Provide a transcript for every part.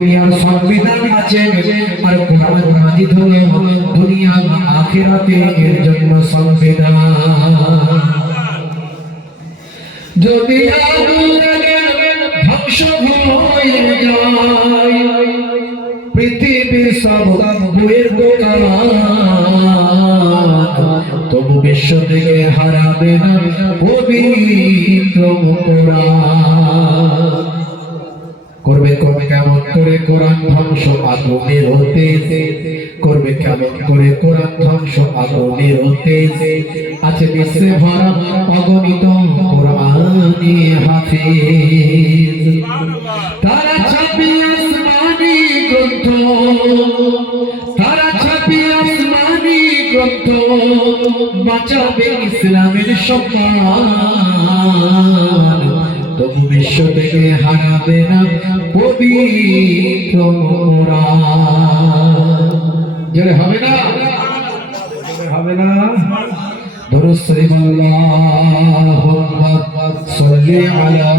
দুনিয়ার সংবিধান আছে আর কোরআন মাজিদ হলো দুনিয়া আখিরাতে এর জন্য সংবিধান। যদি ধ্বংস হয়ে যায় পৃথিবীর সব বইয়ের দোকান, তবু বিশ্ব থেকে হারাবে না পবিত্র কোরআন। করবে কেমন করে কোরআন ধ্বংস আগুনের হতে, করবে কেমন করে কোরআন ধ্বংস আগুনের হতে। আছে বিশ্বে ভরা অগণিত কোরআনি হাফিজ, তারা ছাপিয়ে আসমানি গ্রন্থ, তারা ছাপিয়ে আসমানি গ্রন্থ, বাঁচাবে ইসলামের সম্মান, তবু বিশ্ব থেকে হারাবে না পবিত্র কোরআন। জোরে হবে না, হবে না। দুরূদ শরীফ আল্লাহুম্মা সাল্লি আলা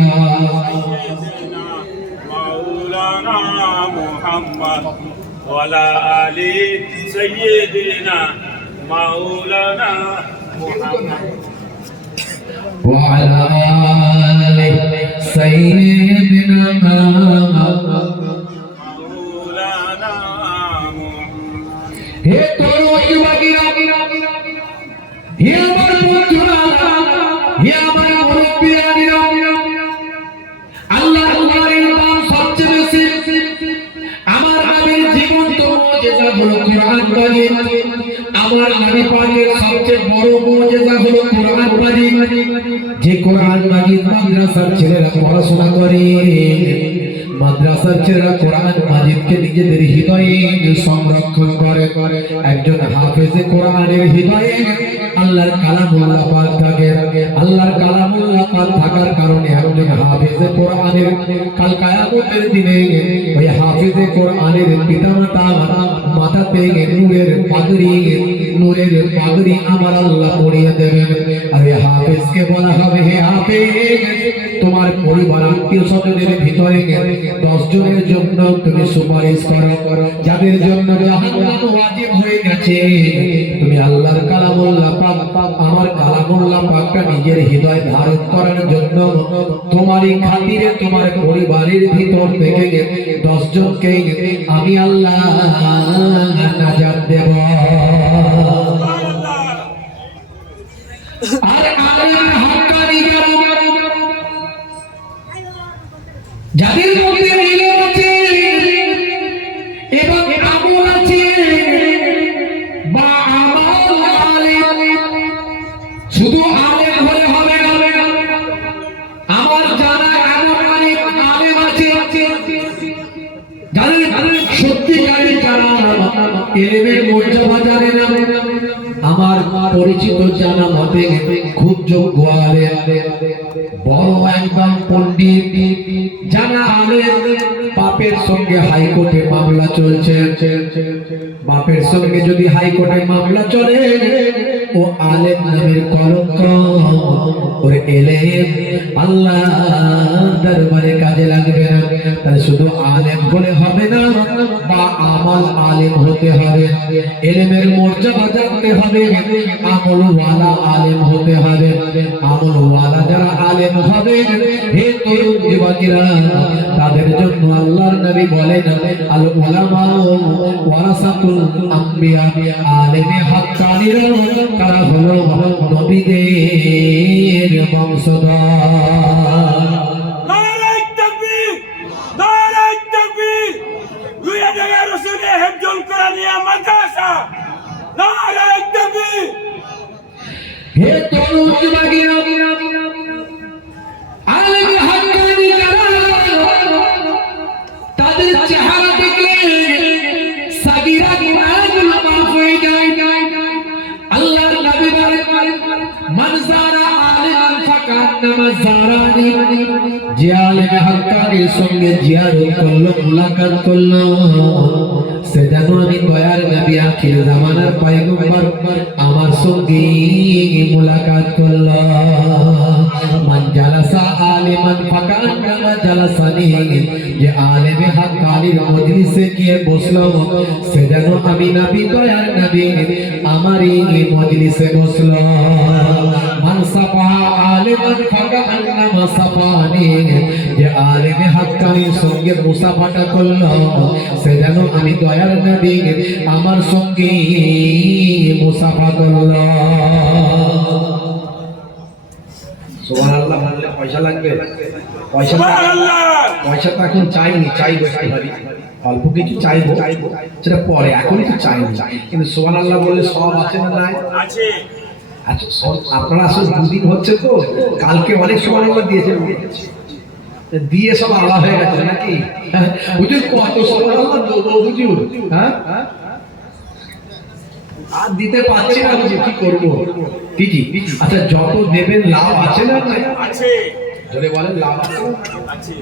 মাওলানা মুহাম্মদ ওয়া আলা আলি সাইয়্যিদিনা মাওলানা মুহাম্মদ وعلى آل سيدنا مولانا হে তরুণ যুবকেরা, হে আমার বন্ধুরা, হে আমার মুরব্বিরা, আল্লাহর কোরআনের দাম সবচেয়ে বেশি। আমার নবীর জীবন্ত মুজিজা হলো কোরআন মাজিদ। আমার নবী পাকের সবচেয়ে বড় মুজিজা হলো কোরআন মাজিদ। যে কোরআন মাজিদ মাদ্রাসার ছেলেরা পড়াশোনা করে, মাদ্রাসার ছেলেরা কোরআন মাজিদকে নিজেদের হৃদয়ে সংরক্ষণ করে। একজন হাফেজে কোরআনের হৃদয়ে আল্লাহর কালামুল্লাহ পাক থাকে। আল্লাহর কালামুল্লাহ পাক থাকার কারণে একজন হাফেজে কোরআনের কাল কিয়ামতের দিনে ওই হাফেজে কোরআনের পিতামাতা মাথাতে নূরের পাগড়ি আমার আল্লাহ পরিয়ে দেবেন। আর এই হাফেজকে বলা হবে, হে হাফেজ, তোমার পরিবার আত্মীয় স্বজনের ভিতরে 10 জনের জন্য তুমি সুপারিশ করো, যাদের জন্য জাহান্নাম ওয়াজিব হয়ে গেছে। তুমি আল্লাহর কালামুল্লাহ পাক, আমার কালামুল্লাহ পাকটা নিজের হৃদয় ধারণ করার জন্য তোমারই খাতিরে তোমার পরিবারের ভিতর থেকে 10 জনকে আমি আল্লাহ নাজাত দেব। আর আল্লাহর হক্কানি যাদের মধ্যে ইলম আছে এবং আমল আছে বা আমল আলেম, শুধু আলেম হলে হবে না, আমার জানা এমন আলেম আছে যাদের সত্যিকারের যারা ইলমের মর্যাদা জানে না। আমার পরিচিত জানা মতে খুব যোগ্য আলেম, বড় একদম পণ্ডিত জানা আলেম, বাপের সঙ্গে হাইকোর্টে মামলা চলছে। বাপের সঙ্গে যদি হাইকোর্টে মামলা চলে, ও আলেম নামের কলঙ্ক, ওর এলেম আল্লাহ দরবারে কাজে লাগবে না। তাহলে শুধু আলেম বলে হবে না, বা আমল আলেম হতে হবে। এলেমের মর্যাদা জানতে হবে, আমলওয়ালা আলেম হতে হবে। আমলওয়ালা যারা আলেম হবে, হে তরুণ যুবকেরা, তাদের জন্য আল্লাহর নবী বলেন, আল উলামা ওয়ারাসাতুল আম্বিয়া, আলেমে হক্কানিরা তারা হলো নবীদের বংশধর। নারায়ে তাকবীর, নারায়ে তাকবীর। দুইয়া জায়গা রাসূলের হেফজুল কোরআনিয়া মাদ্রাসা, নারায়ে তাকবীর। হে তরুণ যুবকেরা, আলেমে হক্কানি যারা, তাদের চেহারা দেখলে সাগীরা গুনাহগুলো মাফ হয়ে যায়। আল্লাহর নবী বলেন, মান যারা আলিমান ফাকান্নামা যারানি, যে আলেমে হাক্কানির সঙ্গে জিয়ারত করলো, মুলাকাত করলো, সে যেন আমি দয়ার নবী আখির জামানার পয়গম্বর আমার সঙ্গে মুলাকাত করলো। মান জালাসা আলিমান ফাকান্নামা জালাসানি, যে আলেমে হাক্কানির মজলিসে গিয়ে বসলো, সে যেন আমি নবী দয়ার নবী আমারই মজলিসে বসলো। মান সাফা আলিমান ফাকান্নামা সাফানি, যে আলেমে হাক্কানির সঙ্গে মুসাফাটা করলো, সে যেন আমি দয়ার নবী আমার সঙ্গে মুসাফা করলো। সুবহানাল্লাহ বললে পয়সা লাগবে? পয়সা পয়সা তো এখন চাইনি, চাইবো একটু অল্প কিছু চাইবো, সেটা পরে, এখন তো চাইনি। কিন্তু সুবহানাল্লাহ বললে সব আছে না নাই? আছে। আচ্ছা আপনারা আসলে দুদিন হচ্ছে তো, কালকে অনেক সুবহানাল্লাহ দিয়েছে, দিয়ে সব আলাদা হয়ে গেছে নাকি? হুজুর কত সুবহানাল্লাহ দেবো হুজুর? হ্যাঁ আর দিতে পারছি না হুজুর, কি করবো? ঠিকই। আচ্ছা যত দেবেন লাভ আছে না? আছে। জোরে বলেন লাভ আছে? আছে।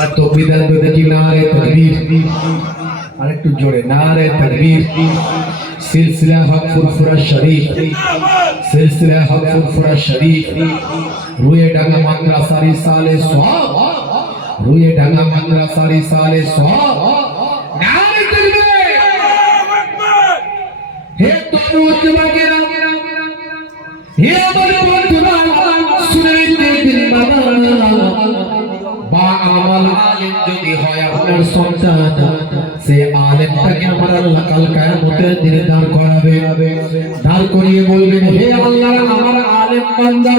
আর তকবীর বলে কি নারে তাকবীর, আর একটু জোরে নারে তাকবীর। সিলসিলা হক ফুরফুরা শরীফ, সিলসিলা হক ফুরফুরা শরীফ, রুয়ে ডাঙ্গা মাদ্রাসার সালে সওয়াব, রুয়ে ডাঙ্গা মাদ্রাসার সালে সওয়াব। নারে তাকবীর। আল্লাহু আকবার। হে তরুণ বাগেরা, হে আমার বন্ধুরা, শুনে দিন বাবা, বা আমল আলেম যদি হয় আপনার সন্তান, সে আলেমটাকে আমার আল্লাহ কাল কিয়ামতের দিনে দাঁড় করাবে। দাঁড় করিয়ে বলবেন, হে আল্লাহ, আমার আলেম বান্দা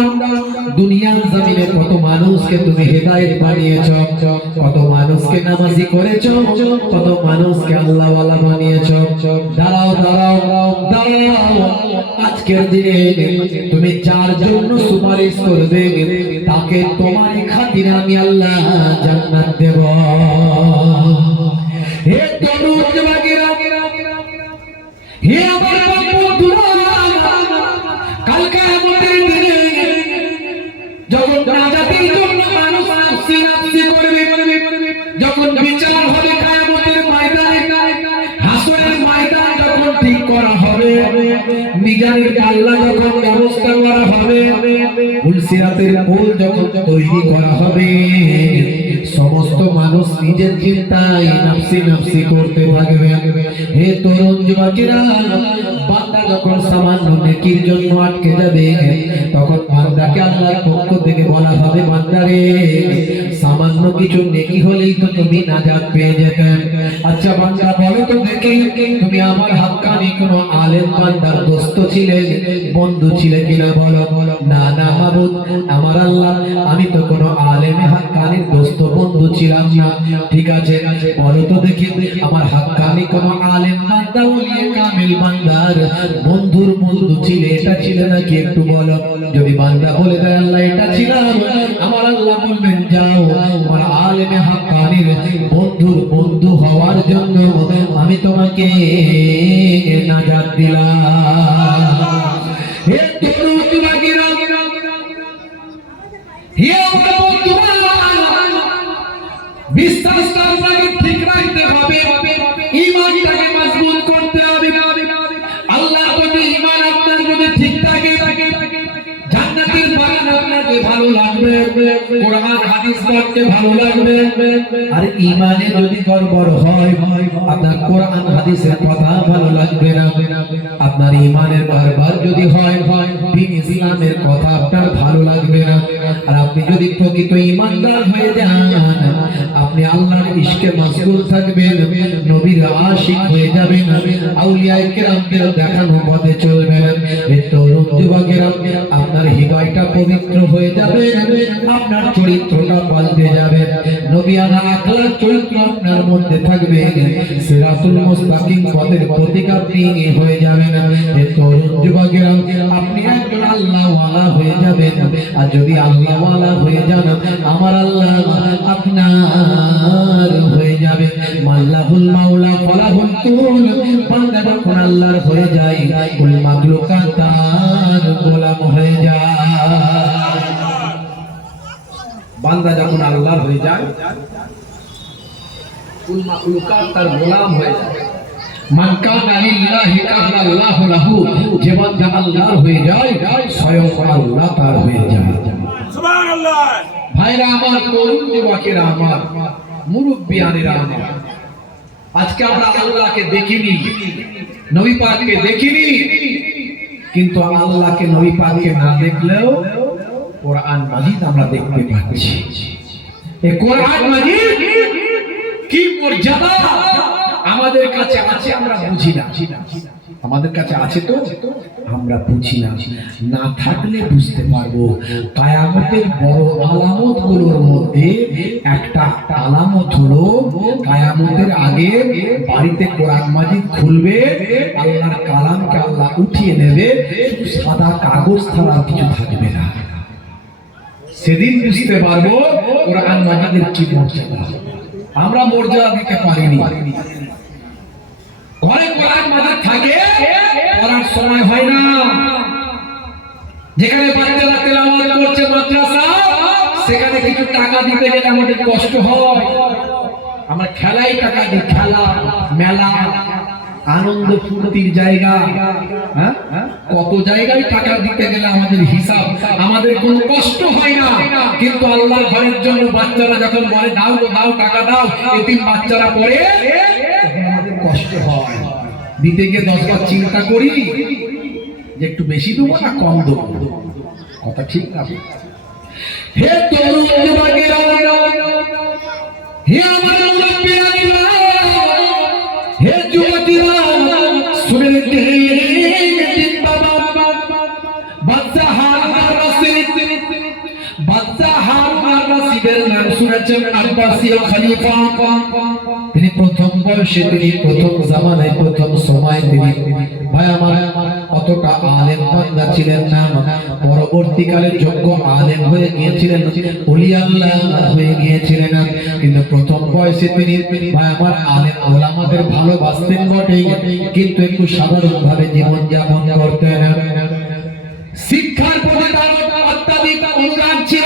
দুনিয়ার জমিনে কত মানুষকে তুমি হেদায়েত বানিয়েছো, কত মানুষকে নামাজি করেছো, কত মানুষকে আল্লাহওয়ালা বানিয়েছো। দাঁড়াও দাঁড়াও দাঁড়াও, আজকের দিনে তুমি যার জন্য সুপারিশ করবে, তাকে তোমার খাতিরে আমি আল্লাহ জান্নাত দেব। হে তরুণ বাগেরা, হে আমার বন্ধুরা, কাল কিয়ামতের দিনে যখন নাজাতের জন্য মানুষ নাফসি নাফসি করবে, যখন বিচার হবে কিয়ামতের ময়দানে, হাসরের ময়দান যখন ঠিক করা হবে, মিজানের পাল্লা যখন ব্যবস্থা করা হবে, পুলসিরাতের পুল যখন তৈরি করা হবে, সমস্ত মানুষ নিজের চিন্তায় নাফসি নাফসি করতে থাকবে। হে তরুণ যুবকেরা, বান্দা যখন সামান্য নেকির জন্য আটকে যাবে, তখন বান্দাকে আল্লাহর পক্ষ থেকে বলা হবে, বান্দারে সামান্য কিছু নেকি হলেই তো তুমি নাজাত পেয়ে যেতে। আচ্ছা বান্দা বলো তো দেখি, তুমি আমার হাক্কানি কোনো আলেম বান্দার দোস্ত ছিলে, বন্ধু ছিলে কিনা? বলো। না না মাবুদ, আমার আল্লাহ, আমি তো কোনো আলেমে হাক্কানির দোস্ত বন্ধু ছিলাম না। ঠিক আছে, বলো তো দেখি, আমার হাক্কানি কোনো আলেম বান্দা ওলিয়ে কামিল বান্দার বন্ধুর বন্ধু ছিলে, এটা ছিলে নাকি? একটু বলো। যদি বান্দা বলে দেয় আল্লাহ এটা ছিলাম, আমার আল্লাহ বলবেন, যাও, আমার আলেমে হাক্কানির বন্ধুর বন্ধু হওয়ার জন্য আমি তোমাকে নাজাত দিলাম। হে তরুণ বাগেরা, হে আমার বন্ধুরা, বিশ্বাসটা আপনাকে ঠিক রাখতে হবে, ঈমানটাকে মজবুত করতে হবে। আল্লাহ যদি ঈমান আপনার যদি ঠিক থাকে, জান্নাতের বাগান আপনাকে ভালো লাগবে, কোরআন হাদিস পড়তে ভালো লাগবে। আর ঈমানে যদি গড়বড় হয়, আপনার কোরআন হাদিসের কথা ভালো লাগবে না। আপনার ঈমানের বারবার যদি হয়, দ্বীন ইসলামের কথা আপনার ভালো লাগবে না। আর আপনি যদি প্রকৃত ঈমানদার হয়ে যান, আপনি আল্লাহর ইশকে মাশগুল থাকবেন, নবীর আশিক হয়ে যাবেন, আউলিয়ায়ে কেরামদের দেখানো পথে চলবেন। এই তরুণ যুবকেরা, আপনার হৃদয়টা পবিত্র হয়ে যাবে, আপনার চরিত্রটা পাল্টে যাবে, নবিয়ানা আখলাক চরিত্র আপনার মধ্যে থাকবে, সিরাতুল মুস্তাকিম পথের প্রতীক আপনি হয়ে যাবেন। এই তরুণ যুবকেরা, আপনি একজন আল্লাহওয়ালা হয়ে যাবেন। আর যদি আল্লাহওয়ালা হয়ে যান, আমার আল্লাহ আপনার হয়ে যাবে। মাল্লাহুল মাওলা ফালাহুল কুল, বান্দা যখন আল্লাহর হয়ে যায়, কুল মাখলুকাত তার গোলাম হয়ে যায়। বান্দা যখন আল্লাহর হয়ে যায় কুল মাখলুকাত তার গোলাম হয়ে যায়। মান কানা লিল্লাহি কানা আল্লাহু লাহু, যে বান্দা আল্লাহর হয়ে যায় স্বয়ং আল্লাহ তার হয়ে যায়। সুবহানাল্লাহ। ভাইরা আমার, তরুণ যুবকেরা আমার, মুরব্বিয়ানেরা আমার, আজকে আমরা আল্লাহকে দেখিনি, নবী পাককে দেখিনি, কিন্তু আল্লাহকে নবী পাককে না দেখলেও কোরআন মাজিদ আমরা দেখতে পাচ্ছি। এই কোরআন মাজিদ কি মর্যাদা আমাদের কাছে আছে আমরা বুঝি না। আমাদের কাছে আছে তো আমরা বুঝি না, না থাকলে বুঝতে পারবো। কিয়ামতের বড় আলামত গুলোর মধ্যে একটা আলামত হলো কিয়ামতের আগে বাড়িতে কোরআন মাজিদ খুলবে, আল্লাহর কালামকে আল্লাহ উঠিয়ে নেবে, সাদা কাগজ ছাড়া কিছু থাকবে না। সেদিন বুঝতে পারবো কোরআন মাজিদের কি মর্যাদা। আমরা মর্যাদা দিতে পারিনি। ঘরে কোরআন মাজিদ থাকে, পড়ার সময় হয় না। যেখানে বাচ্চারা তেলাওয়াত করছে মাদ্রাসা, সেখানে কিছু টাকা দিতে গেলে আমাদের কষ্ট হয়। আমরা খেলাই টাকা দিই, খেলা, মেলা, আনন্দ ফুর্তির জায়গা, হ্যাঁ, কত জায়গায় টাকা দিতে গেলে আমাদের হিসাব, আমাদের কোনো কষ্ট হয় না। কিন্তু আল্লাহর ঘরের জন্য বাচ্চারা যখন বলে দাও গো দাও, টাকা দাও, এতিম বাচ্চারা পড়ে, তখন আমাদের কষ্ট হয়। দিতে গিয়ে 10 বার চিন্তা করি যে একটু বেশি দেবো না কম দেবো। কথা ঠিক না? হে তরুণ যুবকেরা, হে আমার মুরব্বিয়ানেরা, হে যুবতীরা, শুনে রেখে বাবা বাদশা হারুন আর রশিদ, বাদশা হারুন আর রশিদের নাম শুনেছেন আব্বাসীয় খলিফা। তিনি প্রথম বয়সে, তিনি প্রথম জামানায়, প্রথম সময় তিনি, ভাই আমার, অতটা আলেম বান্দা ছিলেন না। পরবর্তীকালে যোগ্য আলেম হয়ে গিয়েছিলেন, ওলি আল্লাহ হয়ে গিয়েছিলেন, কিন্তু প্রথম বয়সে তিনি, ভাই আমার, আলেম ওলামাদের ভালোবাসতেন বটে, কিন্তু একটু সাধারণ ভাবে জীবন যাপন করতেন। শিক্ষার প্রতি তার অত্যাধিক অনুরাগ ছিল।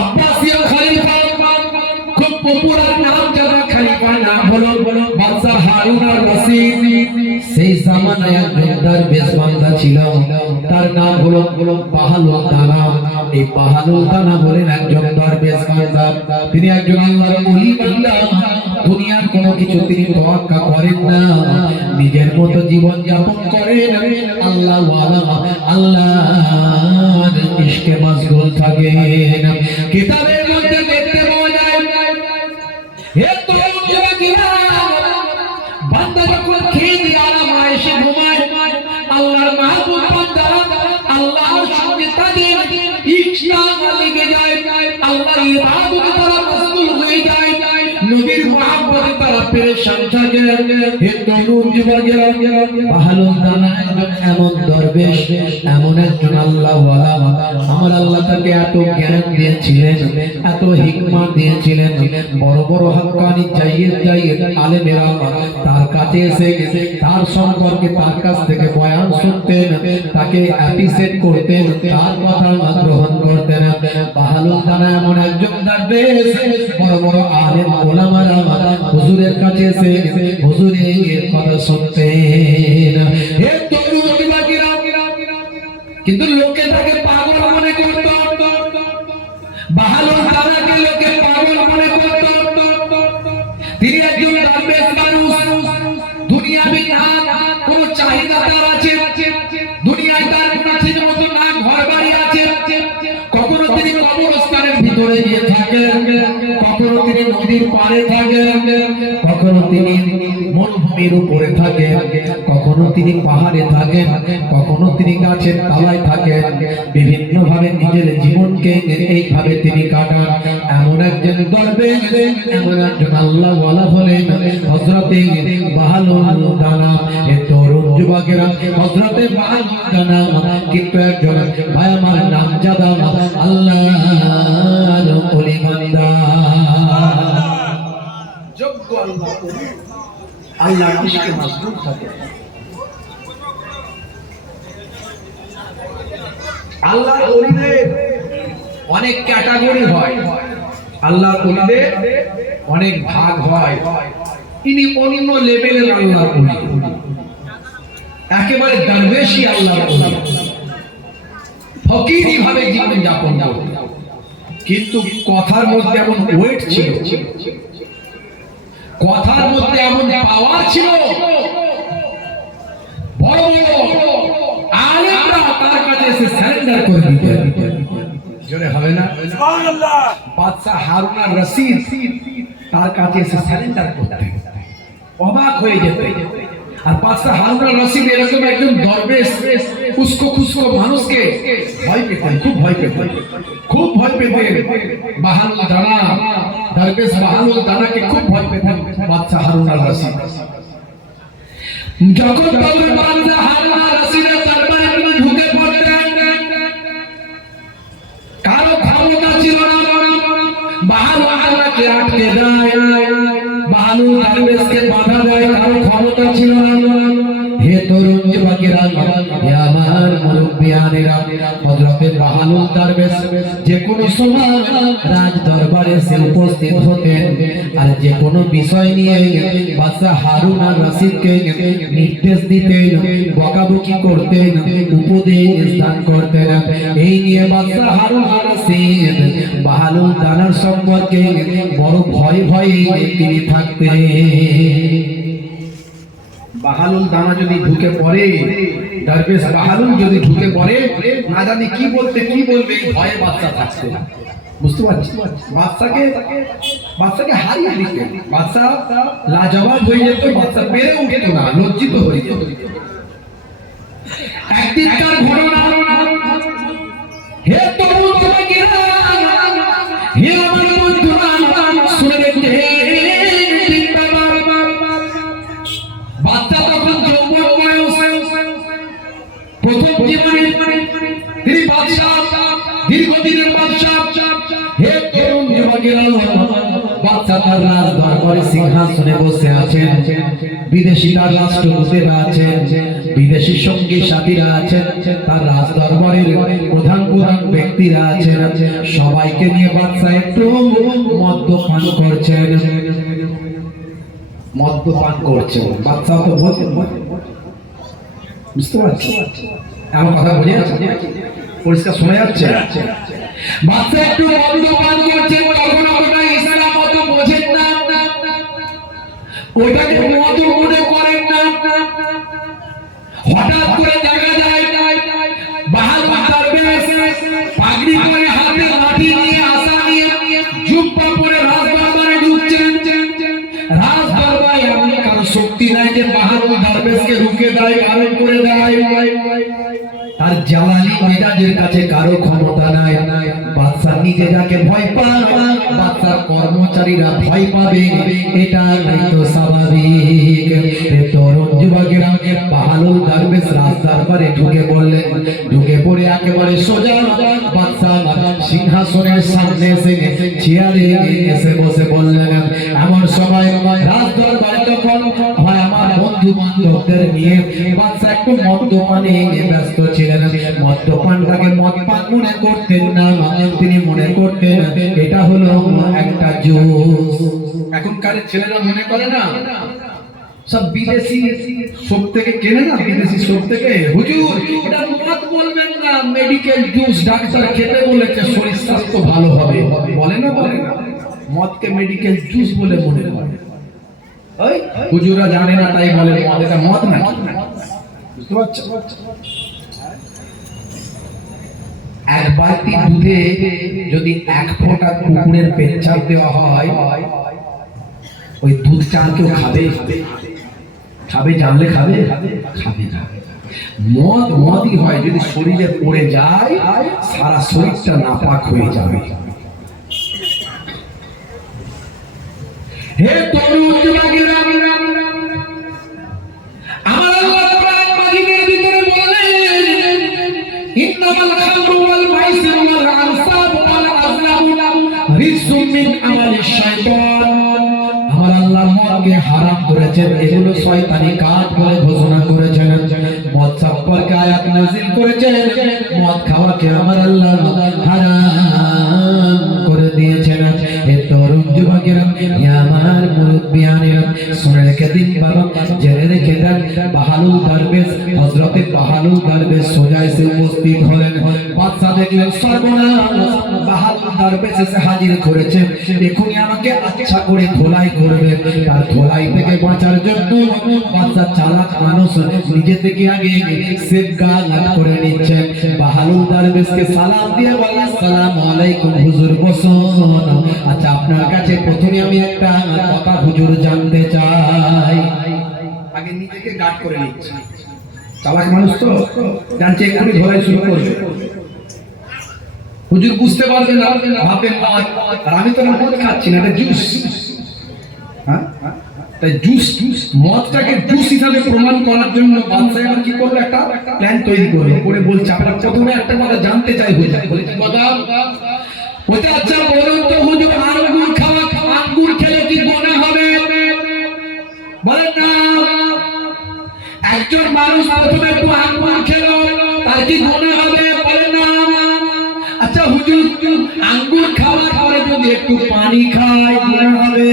আব্বাসীয় খলিফা, খুব পপুলার নাম যারা খলিফা নাম হলো বাদশা হারুন আর রশিদ। সেই জামানায় একজন দরবেশ বান্দা ছিল, তার নাম হলো বাহালুল দানা। এই বাহালুল দানা বলেন একজন দরবেশ বান্দা, তিনি একজন আল্লাহর ওলি বান্দা। দুনিয়ার কোনো কিছু তিনি তোয়াক্কা করেন না, নিজের মতো জীবন যাপন করেন, আল্লাহ ওয়ালা, আল্লাহর ইশকে মশগুল থাকেন। কিতাবের মধ্যে দেখতে পাওয়া যায়, হে তরুণ যুবকেরা, বান্দা যখন খেয়ে দিয়ে আরাম এসে ঘুমায়, আল্লাহর মাহবুব বান্দারা আল্লাহর সঙ্গে তাদের ইচ্ছা লেগে যায়, আল্লাহর ইবাদতে তারা মশগুল হয়ে যায়, নবীর মহব্বতে তারা পেরেশান থাকে। হে তরুণ যুবকেরা, বাহালুল দানা একজন এমন দরবেশ, এমন একজন আল্লাহ ওয়ালা। আমার আল্লাহ তাকে এত জ্ঞান দিয়েছিলেন, এত হিকমত দিয়েছিলেন, বড় বড় হক্কানি জাইয়েদ আলেমেরা তার কাছে এসে তার সম্পর্কে, তার কাছ থেকে বয়ান শুনতেন, তাকে অ্যাপ্রিসিয়েট করতেন, তার কথা গ্রহণ করতেন। বাহালুল দানা এমন একজন দরবেশ, বড় বড় আলেম ওলামারা হুজুরের কাছে এসে হুজুরের কথা শুনতেন। হে তরুণ যুবকেরা, কিন্তু লোকে তাকে পাগল মনে করত। বাহালুল দানাকে লোকে পাগল মনে করত। তিনি একজন দরবেশ মানুষ, দুনিয়াবি না কোনো চাহিদা তার আছে, দুনিয়ায় তার কোনো ঠিক মতো না ঘর বাড়ি আছে। কখনো তিনি কবরস্থানের ভিতরে গিয়ে থাকেন, কখনো তিনি নদীর পাড়ে থাকেন, কখনো তিনি মরুভূমির উপরে থাকেন, কখনো তিনি পাহাড়ে থাকেন, কখনো তিনি গাছের তলায় থাকেন। বিভিন্ন ভাবে নিজের জীবনকে এইভাবে তিনি কাটান। এমন একজন দরবেশ, এমন একজন আল্লাহ ওয়ালা হলেন হযরতে বাহালুল দানা। এ তরুণ যুবকেরা, হযরতে বাহালুল দানা কিন্তু একজন, ভাই আমার, নামজাদা আল্লাহর ওলি বান্দা, যোগ্য আল্লাহ ওলি, আল্লাহর ইশকে মশগুল থাকে। আল্লাহর ওলিদের অনেক ক্যাটাগরি হয়, আল্লাহর ওলিদের অনেক ভাগ হয়। ইনি অন্য লেভেলের আল্লাহর ওলি, একেবারে দরবেশী আল্লাহর ওলি, ফকিরি ভাবে জীবন যাপন করতেন। কিন্তু কথার মধ্যে এমন ওয়েট ছিল, কথার মধ্যে এমন পাওয়ার ছিল, বড় বড় আলেমরা তার কাছে এসে সারেন্ডার করে দিতেন। জোরে হবে না? সুবহানাল্লাহ। বাদশা হারুন আর রশিদ তার কাছে এসে সারেন্ডার করতেন, অবাক হয়ে যেতেন। আর বাদশা হারুন আর রশিদ এরকম একজন দরবেশ উস্কো খুস্কো মানুষকে ভয় পেতেন, খুব ভয় পেতেন, খুব ভয় পেতেন। বাহানুল দানা, দরবেশ বাহানুল দানাকে খুব ভয় পেতেন বাদশা হারুন আর রশিদ। যখন বাদশা হারুন আর রশিদের দরবারে তিনি ঢুকে পড়তেন, কারো ক্ষমতা ছিল না, বাহানুল দানাকে আটকে দেয়, বাহানুল দরবেশকে বাধা দেয়, কারো ক্ষমতা ছিল না। হে তরুণ যুবকেরা, হে আমার মুরব্বিয়ানেরা, হযরতে বাহানুল দরবেশ যে কোনো সময় রাজ দরবারে এসে উপস্থিত হতেন, আর যে কোনো বিষয় নিয়ে বাদশা হারুন আর রশিদকে নির্দেশ দিতেন, বকাবকি করতেন, উপদেশ দান করতেন। এই নিয়ে বাদশা হারুন আর রশিদ বাহানুল দানার সম্পর্কে বড় ভয় ভয়ে তিনি থাকতেন। বাহালুল দানা যদি ঢুকে পড়ে, দরবেশ বাহালুল যদি ঢুকে পড়ে, না জানি কি বলবে, ভয়ে বাচ্চা থাকছে, বুঝতে পারছি। বাচ্চাকে হারিয়ে দিতে, বাচ্চা লাজবাব হয়ে যেত, বাচ্চা পেরে উঠত না, লজ্জিত হয়ে যেত। একদিনকার ঘটনা, হে তরুণ যুবকেরা, হে আমার বন্ধুরা, শুনে দেখতে প্রথম জীবনে তিনি বাদশা, দীর্ঘদিনের বাদশা। হে তরুণ যুবকেরা, বাদশা তার রাজ দরবারে সিংহাসনে বসে আছেন, বিদেশি তার রাষ্ট্রদূতেরা আছেন, বিদেশি সঙ্গী সাথীরা আছেন, তার রাজ দরবারের প্রধান প্রধান ব্যক্তিরা আছেন। সবাইকে নিয়ে বাদশা একটু মদ্যপান করছেন, বাদশা তো বুঝতে পারছি, আমার কথা বুঝে যাচ্ছে, পরিষ্কার শোনা যাচ্ছে। বাচ্চা একটু মদ্যপান করছে, তখন ওটা ইসলাম মত বোঝেন না, ওটাকে মদ মনে করেন না। হঠাৎ করে দেখা যায় বাহাদুর দরবেশ পাগড়ি পরে, হাতে লাঠি নিয়ে, আসা নিয়ে, জুব্বা পরে রাজ দরবারে ঢুকছেন। রাজ দরবারে এমন কারো শক্তি নাই যে বাহাদুর দরবেশকে রুখে দেয়, বারণ করে দেয়। তার জালালি মেজাজের কাছে কারো ক্ষমতা নাই। বাদশা নিজে যাকে ভয় পায়, বাদশার কর্মচারীরা ভয় পাবে, এটা নাই তো স্বাভাবিক। হে তরুণ যুবকেরা, বাহাদুর দরবেশ রাজ দরবারে ঢুকে পড়লেন, ঢুকে পড়ে একেবারে সোজা বাদশা সিংহাসনের সামনে এসে চেয়ারে এসে বসে বললেন। এমন সময় রাজ দরবারে তখন হয় আমার বন্ধু বান্ধবদের নিয়ে বাদশা একটু মদ্যপানে ব্যস্ত ছিলেন। মদ্যপানটাকে মদপান মনে করতেন না, তিনি মনে করতেন এটা হলো একটা জুস। এখনকার ছেলেরা মনে করে না, সব বিদেশি শপ থেকে কেনে না, বিদেশি শপ থেকে। হুজুর এটা মদ বলবেন না, মেডিকেল জুস, ডাক্তার খেতে বলেছে, শরীর স্বাস্থ্য ভালো হবে, বলে না, মদকে মেডিকেল জুস বলে মনে করে। ওই হুজুররা জানে না তাই বলে মদ, এটা মদ না, বুঝতে পারছো? এক বালতি দুধে যদি এক ফোঁটা কুকুরের পেচ্ছাপ দেওয়া হয়, ওই দুধ চা কেউ খাবে জানলে খাবে না। মদই হয়, যদি শরীরে পড়ে যায় সারা শরীরটা নাপাক হয়ে যাবে। হে তরুণ যুবকেরা, আমার আল্লাহ কোরআন মাজিদের ভিতরে বললেন, ইন্নামাল খামরু ওয়াল মাইসিরু ওয়াল আনসাবু ওয়াল আযলামু রিজসুম মিন আমালিশ শাইতান। আমার আল্লাহ মদকে হারাম করেছেন, এগুলো শয়তানি কাজ বলে ঘোষণা করেছেন। মদ সম্পর্কে আয়াত নাযিল করেছেন, মদ খাওয়াকে আমার আল্লাহ হারাম রেখে দিন বাবা, জেনে রেখে দেন। বাহালুল দরবেশ, হযরতে বাহালুল দরবেশ সোজা এসে উপস্থিত হলেন। বাদশা দেখলেন সর্বনাশ, বাহালুল দরবেশ এসে হাজির করেছে, এখনই আমাকে আচ্ছা করে ধোলাই করবে। তার ধোলাই থেকে বাঁচার জন্য বাদশা চালাক মানুষ, নিজে থেকে আগে সেফগার্ড করে নিচ্ছে। বাহালুল দরবেশকে সালাম দিয়ে বলে, আসসালামু আলাইকুম হুজুর, বসুন। আচ্ছা, আপনার কাছে প্রথমে আমি একটা কথা হুজুর জানতে চাই। আগে নিজেকে গার্ড করে নিচ্ছে, চালাক মানুষ তো জানছে এক্ষুনি ধোলাই শুরু করবে। হুজুর বুঝতে পারবে না, ভাববে মদ, আর আমি তো মদ খাচ্ছি না, এটা জুস। হ্যাঁ, তাই জুস, মদটাকে জুস হিসাবে প্রমাণ করার জন্য বাদশা এবার কি করলো, একটা প্ল্যান তৈরি করলো। করে বলছে, আপনারা প্রথমে একটা কথা জানতে চাই হুজুর। বলছে কথা, বলতে আচ্ছা বলুন তো হুজুর, আঙ্গুর খাওয়া, আঙ্গুর খেলে কি গুনাহ হবে? বলেন না, একজন মানুষ প্রথমে একটু আঙ্গুর খেলো, তার কি গুনাহ হবে? বলেন না। আচ্ছা হুজুর, আঙ্গুর খাওয়ার পরে যদি একটু পানি খায় গুনাহ হবে?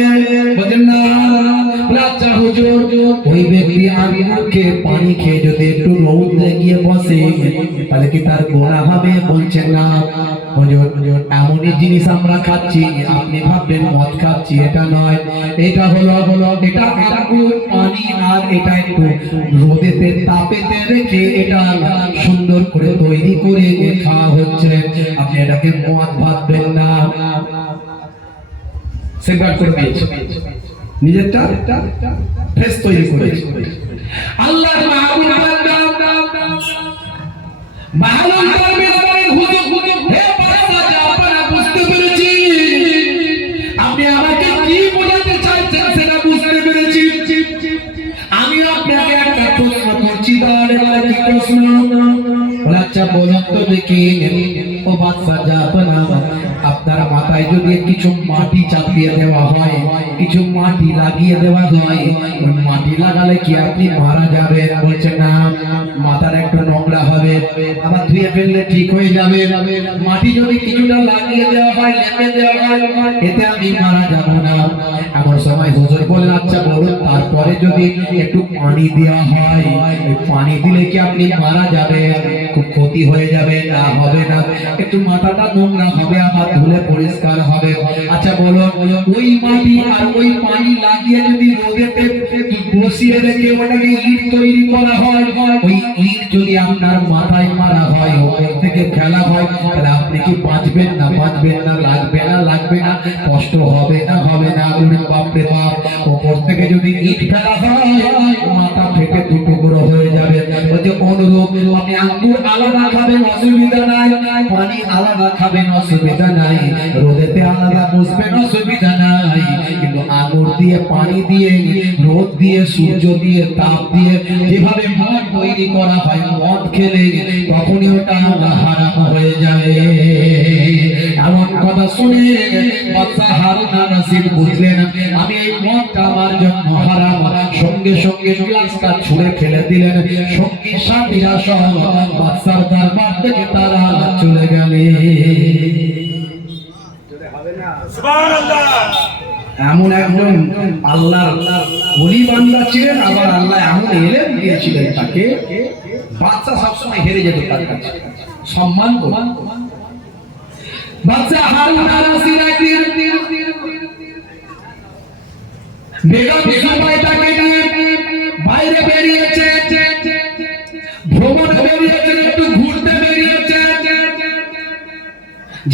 বলেন না। আচ্ছা হুজুর, ওই ব্যক্তি আঙ্গুরকে পানি খেয়ে যদি একটু রৌদ্রে গিয়ে বসে, তাহলে কি তার গুনাহ হবে? বলছেন না। হুজুর, এমনই জিনিস আমরা খাচ্ছি, আপনি ভাববেন মদ খাচ্ছি, এটা নয়। এটা হলো এটা আঙ্গুর পানি, আর এটা একটু রোদেতে তাপেতে রেখে এটা সুন্দর করে তৈরি করে খাওয়া হচ্ছে, আপনি এটাকে মদ ভাববেন না। সেফগার্ড করে দিয়েছে, নিজেরটা ফ্রেশ তৈরি করেছে। আল্লাহর মাহবুব বান্দা বাহালুল দরবেশ বলেন, হুজুর, হে বাদশা, আপনারা বুঝতে পেরেছি, আপনি আমাকে কি বোঝাতে চাইছেন সেটা বুঝতে পেরেছি। আমি আপনাকে একটা প্রশ্ন করছি, তাহলে কি প্রশ্ন? বলে আচ্ছা বলুন তো দেখি। ও বাদশা জাহাপনা, আপনার মাথায় যদি কিছু মাটি চাপিয়ে দেওয়া হয়, কিছু মাটি লাগিয়ে দেওয়া হয়, ওই মাটি লাগালে কি আপনি মারা যাবেন? বলছে না, মাথার একটু নোংরা হবে, আবার ধুয়ে ফেললে ঠিক হয়ে যাবে। মাটি যদি কিছুটা লাগিয়ে দেওয়া হয়, লেপে দেওয়া হয়, এতে আমি মারা যাব না। এমন সময় হুজুর বলেন, আচ্ছা বলুন, তারপরে যদি একটু পানি দেওয়া হয়, ওই পানি দিলে কি আপনি মারা যাবেন? খুব ক্ষতি হয়ে যাবে? না, হবে না, একটু মাথাটা নোংরা হবে, আবার ধুলে পরিষ্কার হবে। আচ্ছা বলুন, ওই মাটি আর ওই পানি লাগিয়ে যদি রোদেতে বসিয়ে রেখে ওটাকে ইট তৈরি করা হয়, ওই ইট যদি আপনার মাথায় মারা হয়, ওপর থেকে ফেলা হয়, তাহলে আপনি কি বাঁচবেন না? বাঁচবেন না? লাগবে না? লাগবে না? কষ্ট হবে না? হবে না? বাপরে বাপ, ওপর থেকে যদি ইট ফেলা হয়, মাথা ফেটে দুটুকরো হয়ে যাবে। বলছে অনুরূপ, আপনি আঙ্গুর আলাদা খাবেন, অসুবিধা নাই, পানি আলাদা খাবেন, অসুবিধা নাই, রোদেতে আলাদা বসবেন, অসুবিধা নাই, কিন্তু আঙ্গুর দিয়ে, পানি দিয়ে, রোদ দিয়ে, সূর্য দিয়ে, তাপ দিয়ে যেভাবে মদ তৈরি করা হয়, মদ খেলে তখনই ওটা হারাম হয়ে যায়। এমন কথা শুনে বাদশা হারুন আর রশিদ বুঝলেন, আমি এই মদটা আমার জন্য হারাম। সঙ্গে সঙ্গে গ্লাসটা ছুঁড়ে ফেলে দিলেন, সঙ্গী সাথীরা সহ বাদশার দরবার থেকে তারা চলে গেলেন। সুবহানাল্লাহ। এমন একজন আল্লাহর ওলি বান্দা ছিলেন, আবার আল্লাহ এমন এলেম দিয়েছিলেন তাকে, বাদশা সবসময় হেরে যেত তার কাছে, সম্মান করত। বাদশা হারুন আর রশিদ একদিন বেগম সুবাইদাকে নিয়ে বাইরে বেরিয়েছে, ভ্রমণে বেরিয়েছে, একটু ঘুরতে বেরিয়েছে।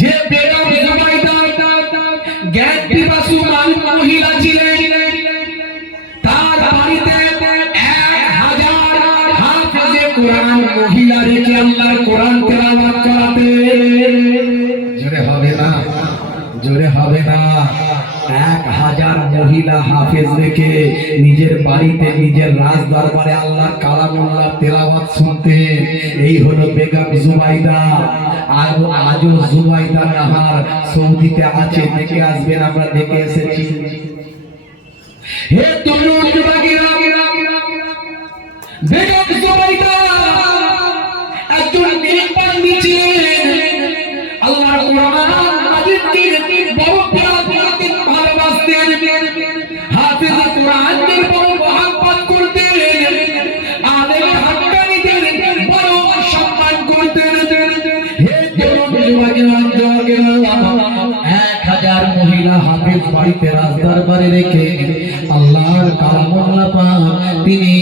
যে বেগম সুবাইদা জ্ঞান পিপাসু মহিলা ছিলেন, তার বাড়িতে 1000 হাফেজে কোরআন মহিলা রেখে আল্লাহর কোরআন তেলাওয়াত করাতে। জোরে হবে না? জোরে হবে না? 1000 মহিলা হাফেজ রেখে নিজের বাড়িতে, নিজের রাজ দরবারে আল্লাহর কালামুল্লাহ তেলাওয়াত শুনতে। এই হলো বেগম জুবাইদা। আর আজও জুবাইদা নাহার সৌদিতে আছে, দেখে আসবেন, আমরা দেখে এসেছি। হে তরুণ যুবকেরা, বেগম জুবাইদা একজন নেক বান্দি ছিলেন, আল্লাহর কোরআন মাজিদকে বড় ভালোবাসতেন, হাফেজ কোরআনের বড় দরবারে রেখে আল্লাহর কালামুল্লাহ পাক তিনি